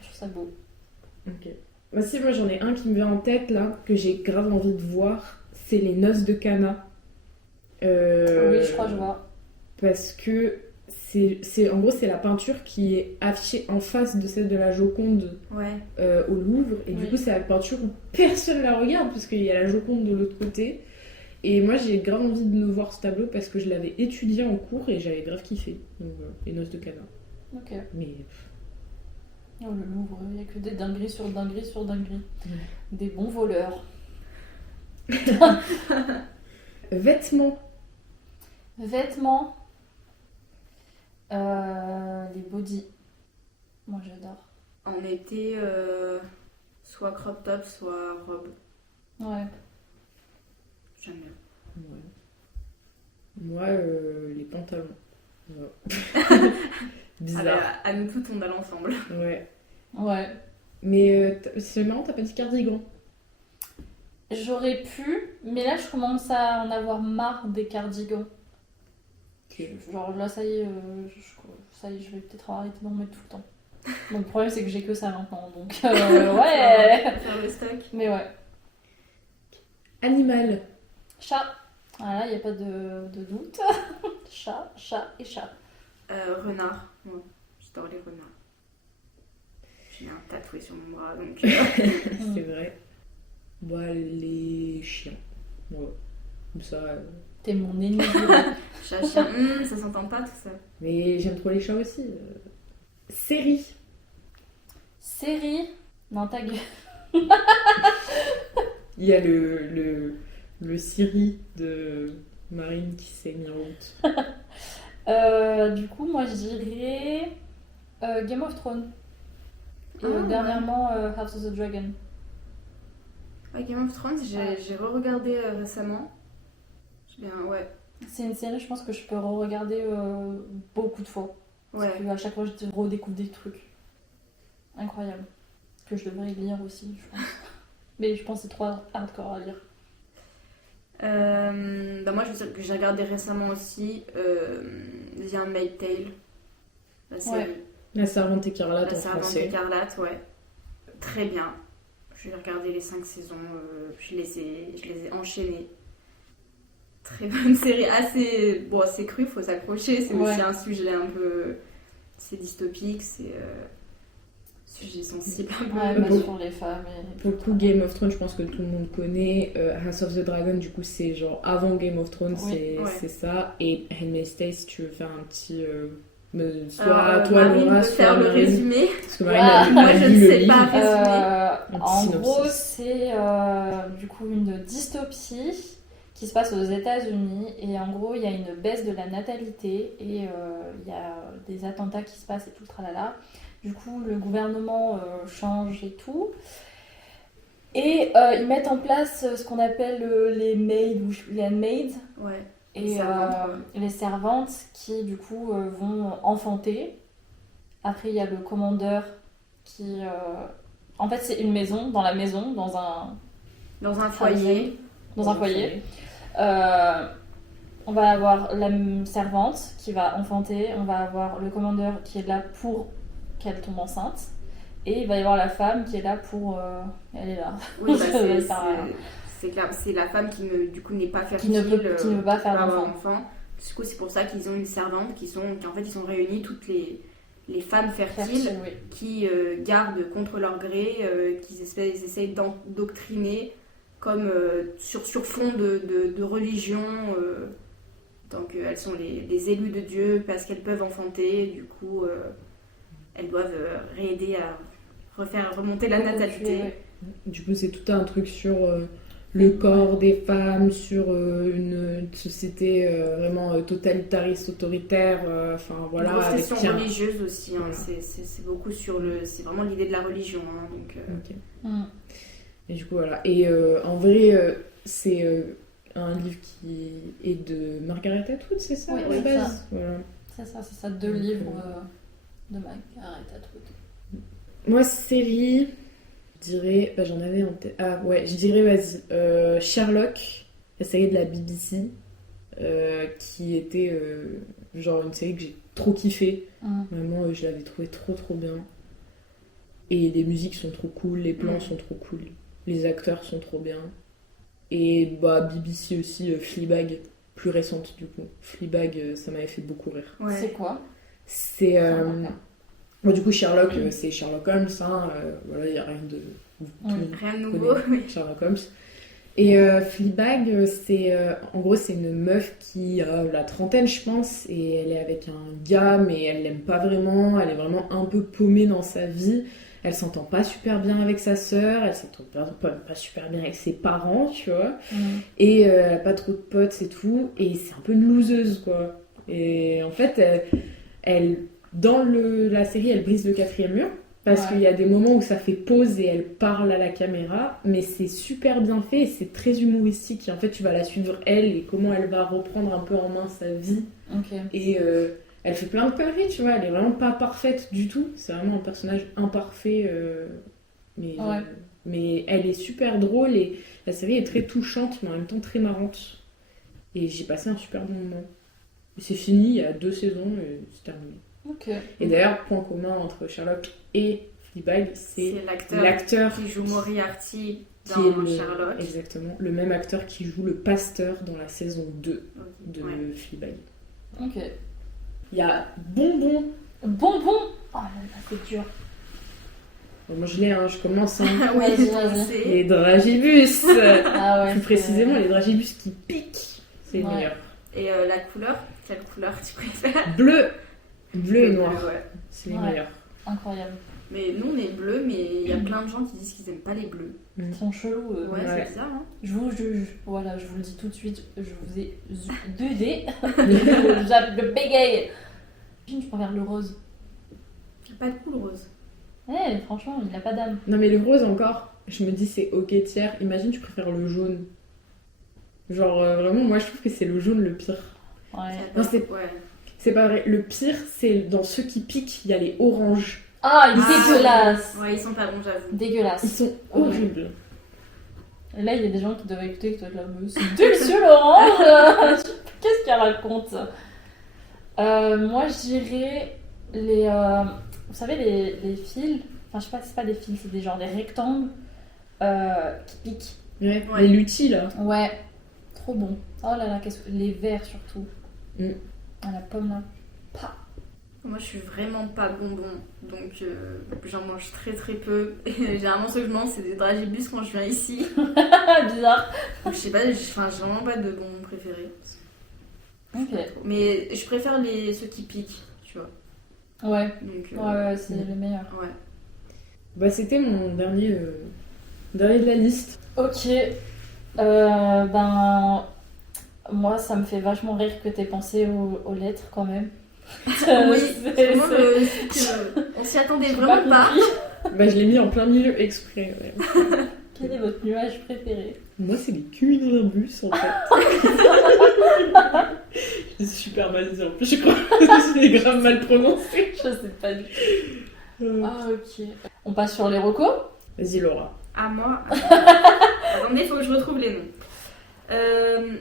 Je trouve ça beau. Ok. Bah, si, moi, j'en ai un qui me vient en tête, là, que j'ai grave envie de voir. C'est les noces de Cana. Oui, je crois que je vois. Parce que en gros, c'est la peinture qui est affichée en face de celle de la Joconde Ouais. au Louvre. Et du Oui. coup, c'est la peinture où personne la regarde, parce qu'il y a la Joconde de l'autre côté. Et moi, j'ai grave envie de me voir ce tableau parce que je l'avais étudié en cours et j'avais grave kiffé. Donc voilà, les noces de Cana. Ok. Mais Oh, le Louvre, il n'y a que des dingueries sur dingueries sur dingueries. Ouais. Des bons voleurs. vêtements. Vêtements. Les bodys. Moi j'adore. En été, soit crop top, soit robe. Ouais. J'aime bien. Ouais. Moi, les pantalons. Voilà. Ah Bizarre. bah, à nous toutes, on a l'ensemble. Ouais. Ouais. Mais c'est marrant, t'as pas dit cardigan. J'aurais pu, mais là je commence à en avoir marre des cardigans. Ok. Genre là ça y est, ça y est, je vais peut-être arrêter d'en mettre tout le temps. Donc le problème c'est que j'ai que ça maintenant, donc ouais. Faire le stock. Mais ouais. Animal. Chat. Voilà, il n'y a pas de doute. Chat, chat et chat. Renard. Ouais, j'adore les renards. J'ai un tatoué sur mon bras, donc... C'est vrai. Moi, les chiens. Ouais. Comme ça. T'es mon ennemi. Chat, chien, ça s'entend pas tout ça. Mais j'aime trop les chats aussi. Série. Série. Non, ta gueule. Il y a le Siri de Marine qui s'est mis en route. Du coup, moi je dirais Game of Thrones. Et Ah, ouais. dernièrement House of the Dragon. Ouais, Game of Thrones, j'ai re-regardé récemment. J'ai bien, ouais. C'est une série, je pense que je peux re-regarder beaucoup de fois. Ouais. Parce que à chaque fois, je redécouvre des trucs. Incroyable. Que je devrais lire aussi, je pense. Mais je pense que c'est trop hardcore à lire. Bah moi, je veux dire que j'ai regardé récemment aussi The Handmaid's Tale. La série. Ouais. La Servante écarlate La en Servante français. écarlate, ouais. Très bien. J'ai regardé les 5 saisons, je les ai enchaînées. très bonne série, assez bon, c'est cru, faut s'accrocher, c'est Ouais. aussi un sujet un peu, c'est dystopique, c'est sujet sensible un peu. Ouais, Pour- sur les femmes. Et... Pour le coup, Game of Thrones, je pense que tout le monde connaît. House of the Dragon, du coup, c'est genre avant Game of Thrones, Oui. c'est ça. Et Handmaid's Tale, si tu veux faire un petit. Soit Alors, toi, Marine Laura, peut soit faire le Marine. résumé. Parce que Ouais, Marine, moi, a je lu ne le sais livre. pas. Résumé. En synopsis. gros, c'est du coup une dystopie qui se passe aux États-Unis et en gros, il y a une baisse de la natalité et il y a des attentats qui se passent et tout le tralala. Du coup, le gouvernement change et tout. Et ils mettent en place ce qu'on appelle les maids ou les handmaids Ouais. et Les servantes, les servantes qui du coup vont enfanter. Après, il y a le commandeur qui... En fait, c'est une maison, dans la maison, dans un Foyer. foyer. On va avoir la servante qui va enfanter, on va avoir le commandeur qui est là pour qu'elle tombe enceinte, et il va y avoir la femme qui est là pour... elle est là. Oui, bah, Ça sert à rien. c'est clair, c'est la femme qui du coup n'est pas Qui fertile, ne peut pas faire peut avoir d'enfant. d'enfant. Du coup, c'est pour ça qu'ils ont une servante qu'en fait ils sont réunis toutes les femmes fertiles Fertile, oui. qui gardent contre leur gré, qu'ils essayent d'endoctriner comme sur fond de religion. Donc elles sont les élus de Dieu parce qu'elles peuvent enfanter, du coup elles doivent aider à refaire remonter la natalité. Du coup, c'est tout un truc sur le corps des femmes, sur une société vraiment totalitariste, autoritaire. Enfin voilà. Une réflexion avec un- religieuse aussi, hein. Voilà. C'est beaucoup sur c'est vraiment l'idée de la religion. Hein, donc, Ok. Mm. Et du coup, voilà. Et en vrai, c'est un livre qui est de Margaret Atwood, c'est ça Oui, à la c'est base ça. Voilà. C'est ça, 2 Donc, livres de Margaret Atwood. Moi, série, je dirais. Bah, j'en avais en tête. Ah ouais, je dirais, vas-y. Sherlock, la série de la BBC, qui était genre une série que j'ai trop kiffé. Mm. Vraiment, je l'avais trouvé trop trop bien. Et les musiques sont trop cool, les plans Mm. sont trop cool, les acteurs sont trop bien. Et bah BBC aussi, Fleabag, plus récente du coup. Fleabag, ça m'avait fait beaucoup rire. ouais. C'est quoi C'est. Bon, du coup, Sherlock, Mm. c'est Sherlock Holmes, hein, voilà, il n'y a rien de. Oui. Rien de Vous nouveau. connaissez Sherlock Holmes. Et Fleabag, c'est. En gros, c'est une meuf qui a la trentaine, je pense, et elle est avec un gars, mais elle l'aime pas vraiment, elle est vraiment un peu paumée dans sa vie. Elle s'entend pas super bien avec sa sœur, elle s'entend pas super bien avec ses parents, tu vois. Mm. Et elle a pas trop de potes et tout, et c'est un peu une loseuse, quoi. Et en fait, dans la série, elle brise le 4e mur, parce Ouais. qu'il y a des moments où ça fait pause et elle parle à la caméra, mais c'est super bien fait et c'est très humoristique. Et en fait, tu vas la suivre, elle, et comment elle va reprendre un peu en main sa vie. Ok. Et elle fait plein de conneries, tu vois, elle est vraiment pas parfaite du tout. C'est vraiment un personnage imparfait, mais, Ouais. mais elle est super drôle et la série est très touchante, mais en même temps très marrante. Et j'ai passé un super bon moment. Et c'est fini, il y a 2 saisons et c'est terminé. Ok. Et d'ailleurs, point commun entre Sherlock et Fleabag, c'est C'est l'acteur qui joue Moriarty qui dans est Sherlock. exactement le même acteur qui joue le pasteur dans la saison 2 de Ouais. Fleabag. Ok. Il y a Bonbon. Bonbon. Oh là là, c'est dur. Bon, moi je l'ai, hein, je commence. Hein. Ah oui, Vas-y. c'est Les dragibus. Ah ouais. Plus c'est- précisément, les dragibus qui piquent. C'est les Ouais. meilleurs. Et la couleur, quelle couleur tu préfères? Bleu. Bleu et noir. Ouais. C'est les Ouais. meilleurs. Incroyable. Mais nous on est bleus, mais il y a plein de gens qui disent qu'ils aiment pas les bleus. Ils sont chelous. Ouais, Ouais. c'est bizarre, hein. Je vous juge. Voilà, je vous le dis tout de suite. Je vous ai 2 dés. Je bégaye. Je préfère le rose. Il y a pas de cool rose. Eh, franchement, il a pas d'âme. Non mais le rose encore, je me dis c'est ok tiers. Imagine tu préfères le jaune. Genre vraiment moi je trouve que c'est le jaune le pire. Ouais. Non, c'est- Ouais. C'est pas vrai. Le pire c'est dans ceux qui piquent, il y a les oranges. Ah, il est Ah, dégueulasse. Ouais, ils sont pas bons, j'avoue. Ils Dégueulasse. sont horribles. Et là, il y a des gens qui doivent écouter qui doivent être là, mais c'est délicieux l'orange. Qu'est-ce qu'elle raconte? Moi, je dirais les... vous savez, les fils... Enfin, je sais pas, c'est pas des fils, c'est des genres des rectangles qui piquent. Ouais. Ouais. Les lutis là. Ouais, trop bon. Oh là là, les verts surtout. Mm. Ah, la pomme là. Pa. Moi, je suis vraiment pas bonbon, donc j'en mange très très peu. Et généralement, ce que je mange, c'est des dragibus quand je viens ici. Bizarre. Donc, je sais pas, j'ai vraiment pas de bonbons préférés. Ok. Mais je préfère ceux qui piquent, tu vois. Ouais, Donc, ouais, c'est le meilleur. ouais. Bah, c'était mon dernier de la liste. Ok. Ben. Moi, ça me fait vachement rire que t'aies pensé aux lettres quand même. Oui, c'est vraiment on s'y attendait J'ai vraiment pas. compris. Bah, je l'ai mis en plein milieu exprès. Ouais. Quel est votre nuage préféré? Moi, c'est les cumulonimbus en fait. C'est super mal dit en plus, je crois. Je l'ai grave mal prononcé. Je sais pas du tout. Ah, ok. On passe sur les recos. Vas-y, Laura. À moi. Attendez, il faut que je retrouve les noms.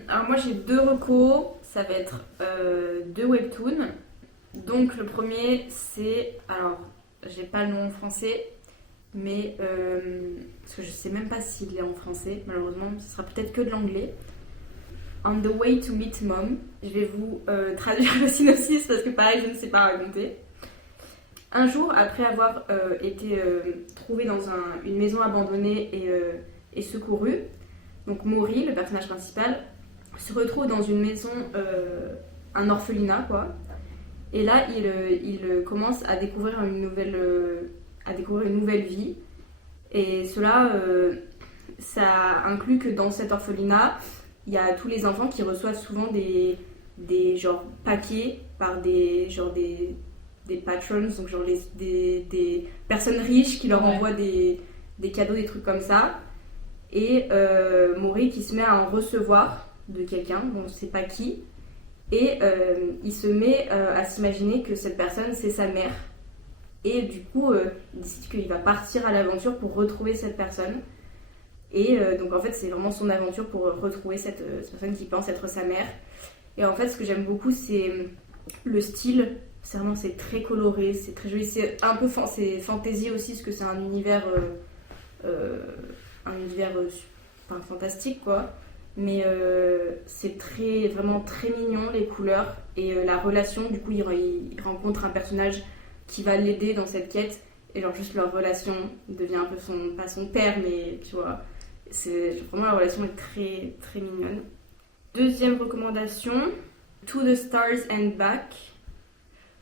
Alors moi j'ai 2 recos, ça va être 2 webtoons. Donc le premier c'est, alors j'ai pas le nom en français, mais parce que je sais même pas s'il est en français, malheureusement, ce sera peut-être que de l'anglais. On the way to meet mom. Je vais vous traduire le synopsis parce que pareil je ne sais pas raconter. Un jour, après avoir été trouvé dans une maison abandonnée et secouru, donc Maury, le personnage principal, se retrouve dans une maison, un orphelinat quoi. Et là, il commence à découvrir une nouvelle vie. Et cela, ça inclut que dans cet orphelinat, il y a tous les enfants qui reçoivent souvent des genre paquets par des patrons, donc genre des personnes riches qui leur envoient des cadeaux, des trucs comme ça. Et Maury qui se met à en recevoir de quelqu'un, bon, on ne sait pas qui. Et il se met à s'imaginer que cette personne, c'est sa mère. Et du coup, il décide qu'il va partir à l'aventure pour retrouver cette personne. Et donc en fait, c'est vraiment son aventure pour retrouver cette personne qui pense être sa mère. Et en fait, ce que j'aime beaucoup, c'est le style. C'est très coloré, c'est très joli. C'est un peu c'est fantasy aussi, parce que c'est un univers fantastique, quoi. Mais c'est vraiment très mignon, les couleurs. Et la relation, du coup, il rencontre un personnage qui va l'aider dans cette quête. Et genre, juste leur relation devient un peu pas son père, mais tu vois, vraiment la relation est très, très mignonne. Deuxième recommandation, To the Stars and Back.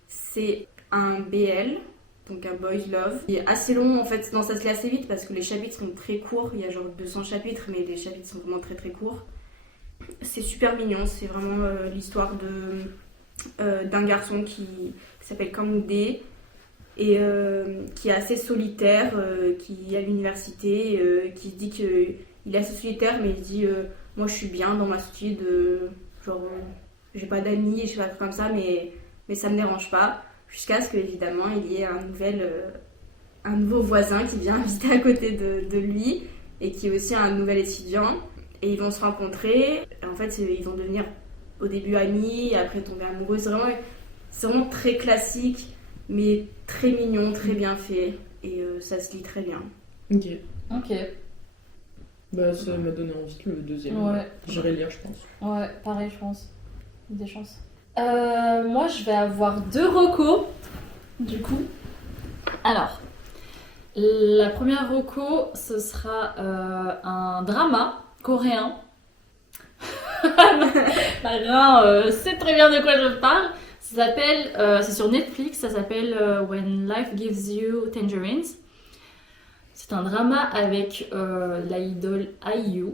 C'est un BL, donc un Boys Love. Il est assez long en fait, non, ça se lit assez vite parce que les chapitres sont très courts. Il y a genre 200 chapitres, mais les chapitres sont vraiment très très courts. C'est super mignon, c'est vraiment l'histoire d'un garçon qui s'appelle Kangdee et qui est assez solitaire, qui est à l'université, qui se dit qu'il est assez solitaire, mais il se dit moi je suis bien dans ma solitude, genre j'ai pas d'amis, je sais pas, trucs comme ça, mais ça me dérange pas, jusqu'à ce qu'évidemment il y ait un nouveau voisin qui vient habiter à côté de lui et qui est aussi un nouvel étudiant, et ils vont se rencontrer. En fait ils vont devenir au début amis et après tomber amoureux. C'est vraiment très classique mais très mignon, très bien fait, et ça se lit très bien. Ok. Bah ça m'a donné envie le deuxième. Ouais. J'irai lire, je pense. Ouais, pareil, je pense. Des chances. Moi, je vais avoir 2 recos, du coup. Alors, la première reco, ce sera un drama coréen. Marin sait très bien de quoi je parle. Ça s'appelle, c'est sur Netflix, ça s'appelle When Life Gives You Tangerines. C'est un drama avec l'idole IU.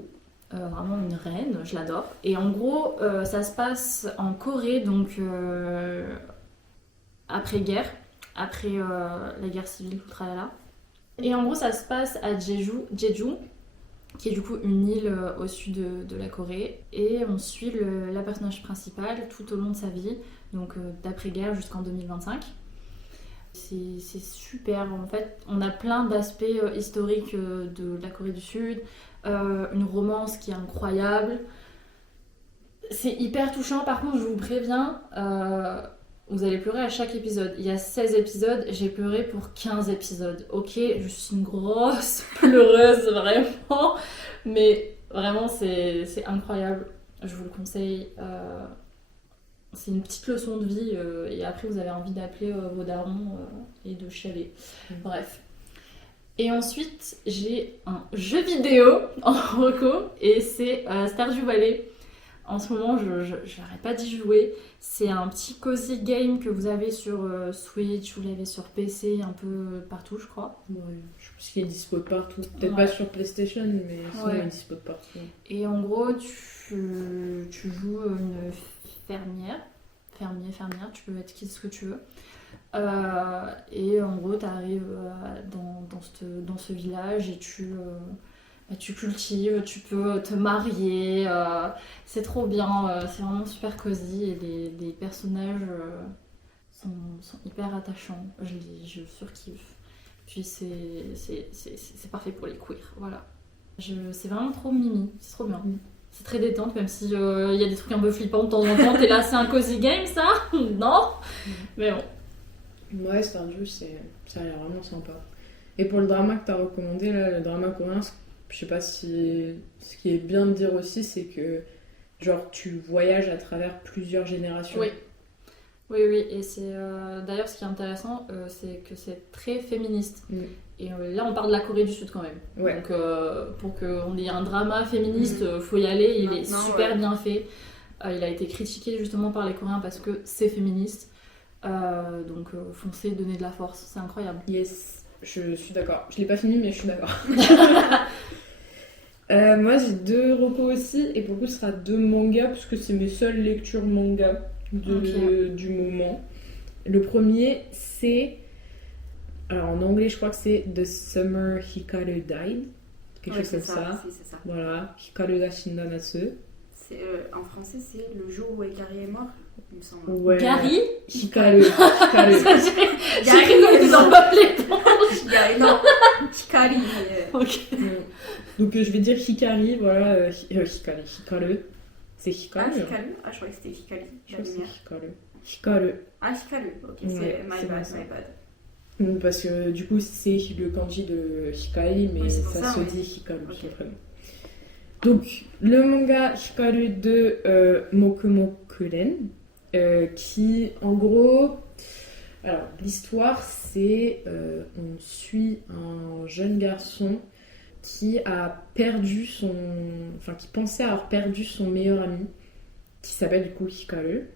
Vraiment une reine, je l'adore. Et en gros, ça se passe en Corée, donc après-guerre, après la guerre civile, tout tralala. Et en gros, ça se passe à Jeju, qui est du coup une île au sud de la Corée. Et on suit la personnage principale tout au long de sa vie, donc d'après-guerre jusqu'en 2025. C'est super, en fait, on a plein d'aspects historiques de la Corée du Sud, une romance qui est incroyable, c'est hyper touchant. Par contre, je vous préviens, vous allez pleurer à chaque épisode. Il y a 16 épisodes, j'ai pleuré pour 15 épisodes. Ok, je suis une grosse pleureuse, vraiment, mais vraiment c'est incroyable. je vous le conseille. C'est une petite leçon de vie et après vous avez envie d'appeler vos darons et de chialer. Bref. Et ensuite, j'ai un jeu vidéo en reco et c'est Stardew Valley. En ce moment, je n'arrête pas d'y jouer. C'est un petit cozy game que vous avez sur Switch, vous l'avez sur PC, un peu partout, je crois. Ouais, je pense qu'il est dispo de partout. Peut-être Ouais. pas sur PlayStation, mais sinon Ouais. il est dispo de partout. Et en gros, tu joues une fermière, tu peux être ce que tu veux. Et en gros, tu arrives dans ce village et tu cultives, tu peux te marier. C'est trop bien, c'est vraiment super cosy et les personnages sont hyper attachants. Je surkiffe. Puis c'est parfait pour les queers, voilà. C'est vraiment trop mimi, c'est trop bien. C'est très détente, même si y a des trucs un peu flippants de temps en temps. T'es là, c'est un cozy game ça? Non? Mais bon. Ouais, Stardew, ça a l'air vraiment sympa. Et pour le drama que t'as recommandé, là, le drama coréen, je sais pas si... Ce qui est bien de dire aussi, c'est que genre tu voyages à travers plusieurs générations. Oui. Oui, et c'est d'ailleurs ce qui est intéressant, c'est que c'est très féministe. Mm. Et là, on parle de la Corée du Sud quand même. Ouais. Donc, pour qu'on ait un drama féministe, faut y aller. Il est Maintenant, super bien fait. Il a été critiqué justement par les Coréens parce que c'est féministe. Donc, foncez, donnez de la force. C'est incroyable. Yes, je suis d'accord. Je l'ai pas fini, mais je suis d'accord. Moi, j'ai 2 recos aussi, et pour le coup, ce sera 2 mangas, parce que c'est mes seules lectures manga du moment. Le premier, c'est... Alors, en anglais, je crois que c'est The Summer Hikaru Died. Quelque chose comme ça. C'est ça. Voilà. Hikaru ga shindanasu. En français, c'est le jour où Ekari est mort, il me semble. Ouais. Gary? Hikaru. J'ai cru qu'on était dans Bob l'éponge. Gary, non. Hikari. Ok. Donc, je vais dire Hikari, voilà. Hikaru. C'est Hikaru. Ah, Hikaru? Ah, je croyais que c'était Hikari. Je La crois que c'est lumière. Hikaru. Hikaru. Ah, Hikaru. Ok, Ouais, c'est my c'est bad, bon, ça. my bad. Parce que du coup c'est le kanji de Hikari, mais Oui, c'est pour ça, ça, se ouais. dit Hikaru, Ok. son prénom. Donc le manga Hikaru de Mokumokuren, qui en gros... Alors l'histoire c'est... on suit un jeune garçon qui a perdu son... Enfin qui pensait avoir perdu son meilleur ami, qui s'appelle du coup Hikaru.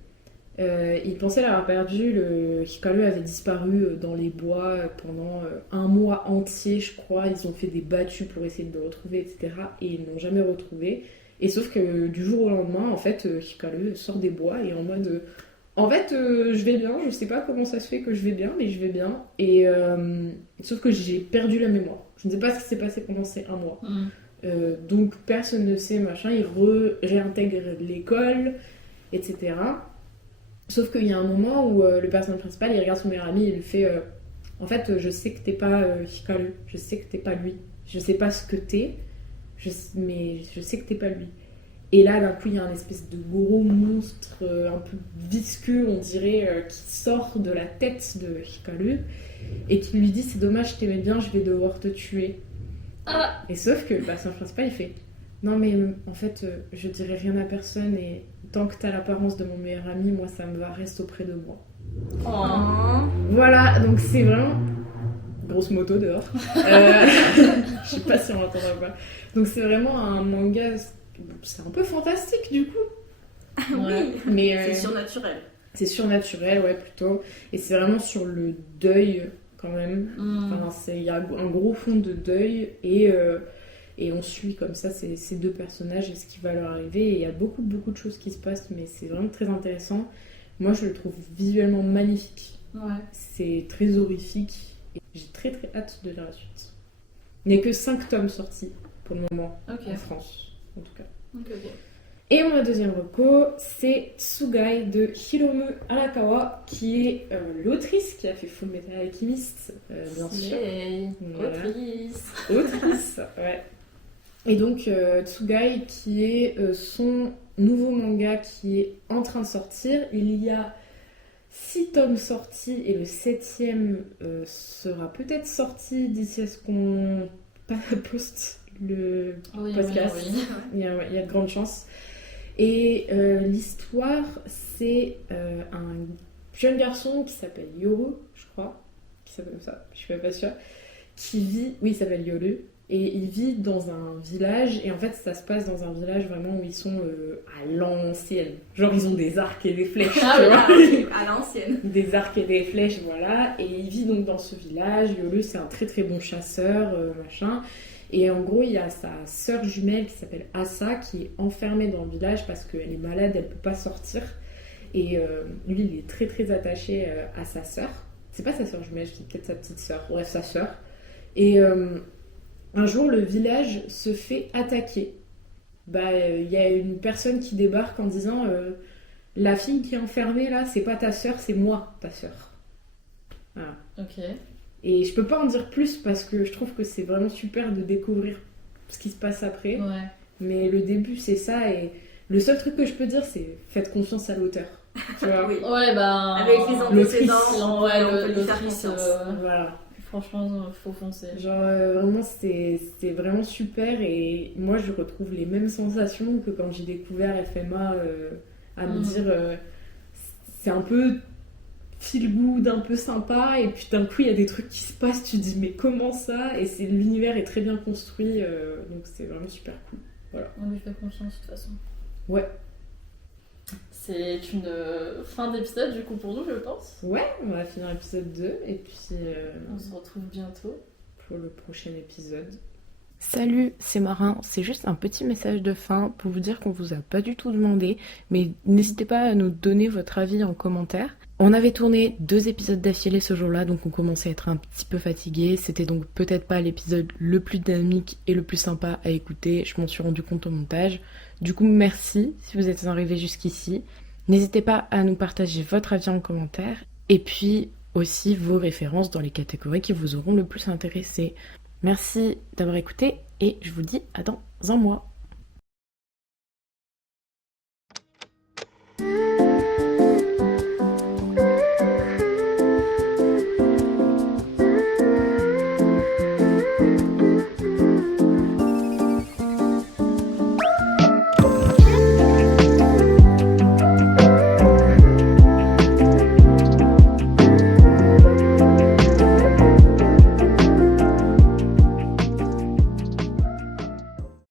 Il pensait l'avoir perdu, le Hikaru avait disparu dans les bois pendant un mois entier, je crois. Ils ont fait des battues pour essayer de le retrouver, etc. Et ils ne l'ont jamais retrouvé. Et sauf que du jour au lendemain, en fait, Hikaru sort des bois et en mode... En fait, je vais bien, je sais pas comment ça se fait que je vais bien, mais je vais bien. Et sauf que j'ai perdu la mémoire. Je ne sais pas ce qui s'est passé pendant ces un mois. Donc personne ne sait, machin. Il réintègre l'école, etc. Sauf qu'il y a un moment où le personnage principal, il regarde son meilleur ami et il lui fait en fait, je sais que t'es pas Hikaru, je sais que t'es pas lui. Je sais pas ce que t'es, mais je sais que t'es pas lui. Et là, d'un coup, il y a un espèce de gros monstre un peu visqueux, on dirait, qui sort de la tête de Hikaru et qui lui dit c'est dommage, je t'aimais bien, je vais devoir te tuer. Ah. Et sauf que le personnage principal, il fait non mais en fait, je dirai rien à personne et tant que t'as l'apparence de mon meilleur ami, moi ça me va, reste auprès de moi. Oh. Voilà, donc c'est vraiment... Grosse moto dehors. Je sais pas si on l'entendra pas. Donc c'est vraiment un manga... C'est un peu fantastique du coup. Ouais. Mais C'est surnaturel. c'est surnaturel, ouais, plutôt. Et c'est vraiment sur le deuil, quand même. Enfin, il y a un gros fond de deuil et on suit comme ça ces 2 personnages et ce qui va leur arriver. Et il y a beaucoup de choses qui se passent, mais c'est vraiment très intéressant. Moi, je le trouve visuellement magnifique. Ouais. C'est très horrifique. Et j'ai très hâte de lire la suite. Il n'y a que 5 tomes sortis pour le moment, Ok. en France, en tout cas. Ok. Et mon deuxième reco, c'est Tsugai de Hiromu Arakawa, qui est l'autrice qui a fait Fullmetal Alchemist, bien sûr. Yay. Voilà. Autrice. Autrice, ouais. Et donc Tsugai, qui est son nouveau manga qui est en train de sortir. Il y a 6 tomes sortis et le 7e sera peut-être sorti d'ici à ce qu'on poste le Oui, podcast. oui. Il y a de grandes chances. Et l'histoire, c'est un jeune garçon qui s'appelle Yoru, je crois, qui s'appelle comme ça, je suis pas sûre, qui vit, oui, il s'appelle Yoru, et il vit dans un village, et en fait ça se passe dans un village vraiment où ils sont à l'ancienne, genre ils ont des arcs et des flèches, Ah tu oui, vois. à l'ancienne. Des arcs et des flèches, voilà, et il vit donc dans ce village. Yoru, c'est un très très bon chasseur, machin. Et en gros, il y a sa sœur jumelle qui s'appelle Asa qui est enfermée dans le village parce qu'elle est malade, elle peut pas sortir. Et lui, il est très très attaché à sa sœur. C'est pas sa sœur jumelle, c'est peut-être sa petite sœur, bref, sa sœur. Et un jour, le village se fait attaquer. Il y a une personne qui débarque en disant la fille qui est enfermée là, c'est pas ta sœur, c'est moi, ta sœur. Voilà. Ok. Et je peux pas en dire plus parce que je trouve que c'est vraiment super de découvrir ce qui se passe après. Ouais. Mais le début, c'est ça. Et le seul truc que je peux dire, c'est faites confiance à l'auteur. Tu vois. Oui. Ouais, bah. Avec les antécédents, l'autrice. Ouais, on peut lui faire l'autrice, confiance. Voilà. franchement, faut foncer. Genre, vraiment, c'était vraiment super. Et moi, je retrouve les mêmes sensations que quand j'ai découvert FMA à me dire c'est un peu feel good, un peu sympa. Et puis d'un coup, il y a des trucs qui se passent. Tu te dis, mais comment ça? Et l'univers est très bien construit. Donc, c'est vraiment super cool. Voilà. On lui fait confiance de toute façon. Ouais. C'est une fin d'épisode du coup pour nous, je pense. Ouais, on va finir l'épisode 2 et puis On se retrouve bientôt. pour le prochain épisode. Salut, c'est Marin. C'est juste un petit message de fin pour vous dire qu'on vous a pas du tout demandé, mais n'hésitez pas à nous donner votre avis en commentaire. On avait tourné 2 épisodes d'affilée ce jour-là, donc on commençait à être un petit peu fatigué. C'était donc peut-être pas l'épisode le plus dynamique et le plus sympa à écouter. Je m'en suis rendu compte au montage. Du coup, merci si vous êtes arrivés jusqu'ici. N'hésitez pas à nous partager votre avis en commentaire et puis aussi vos références dans les catégories qui vous auront le plus intéressé. Merci d'avoir écouté et je vous dis à dans un mois.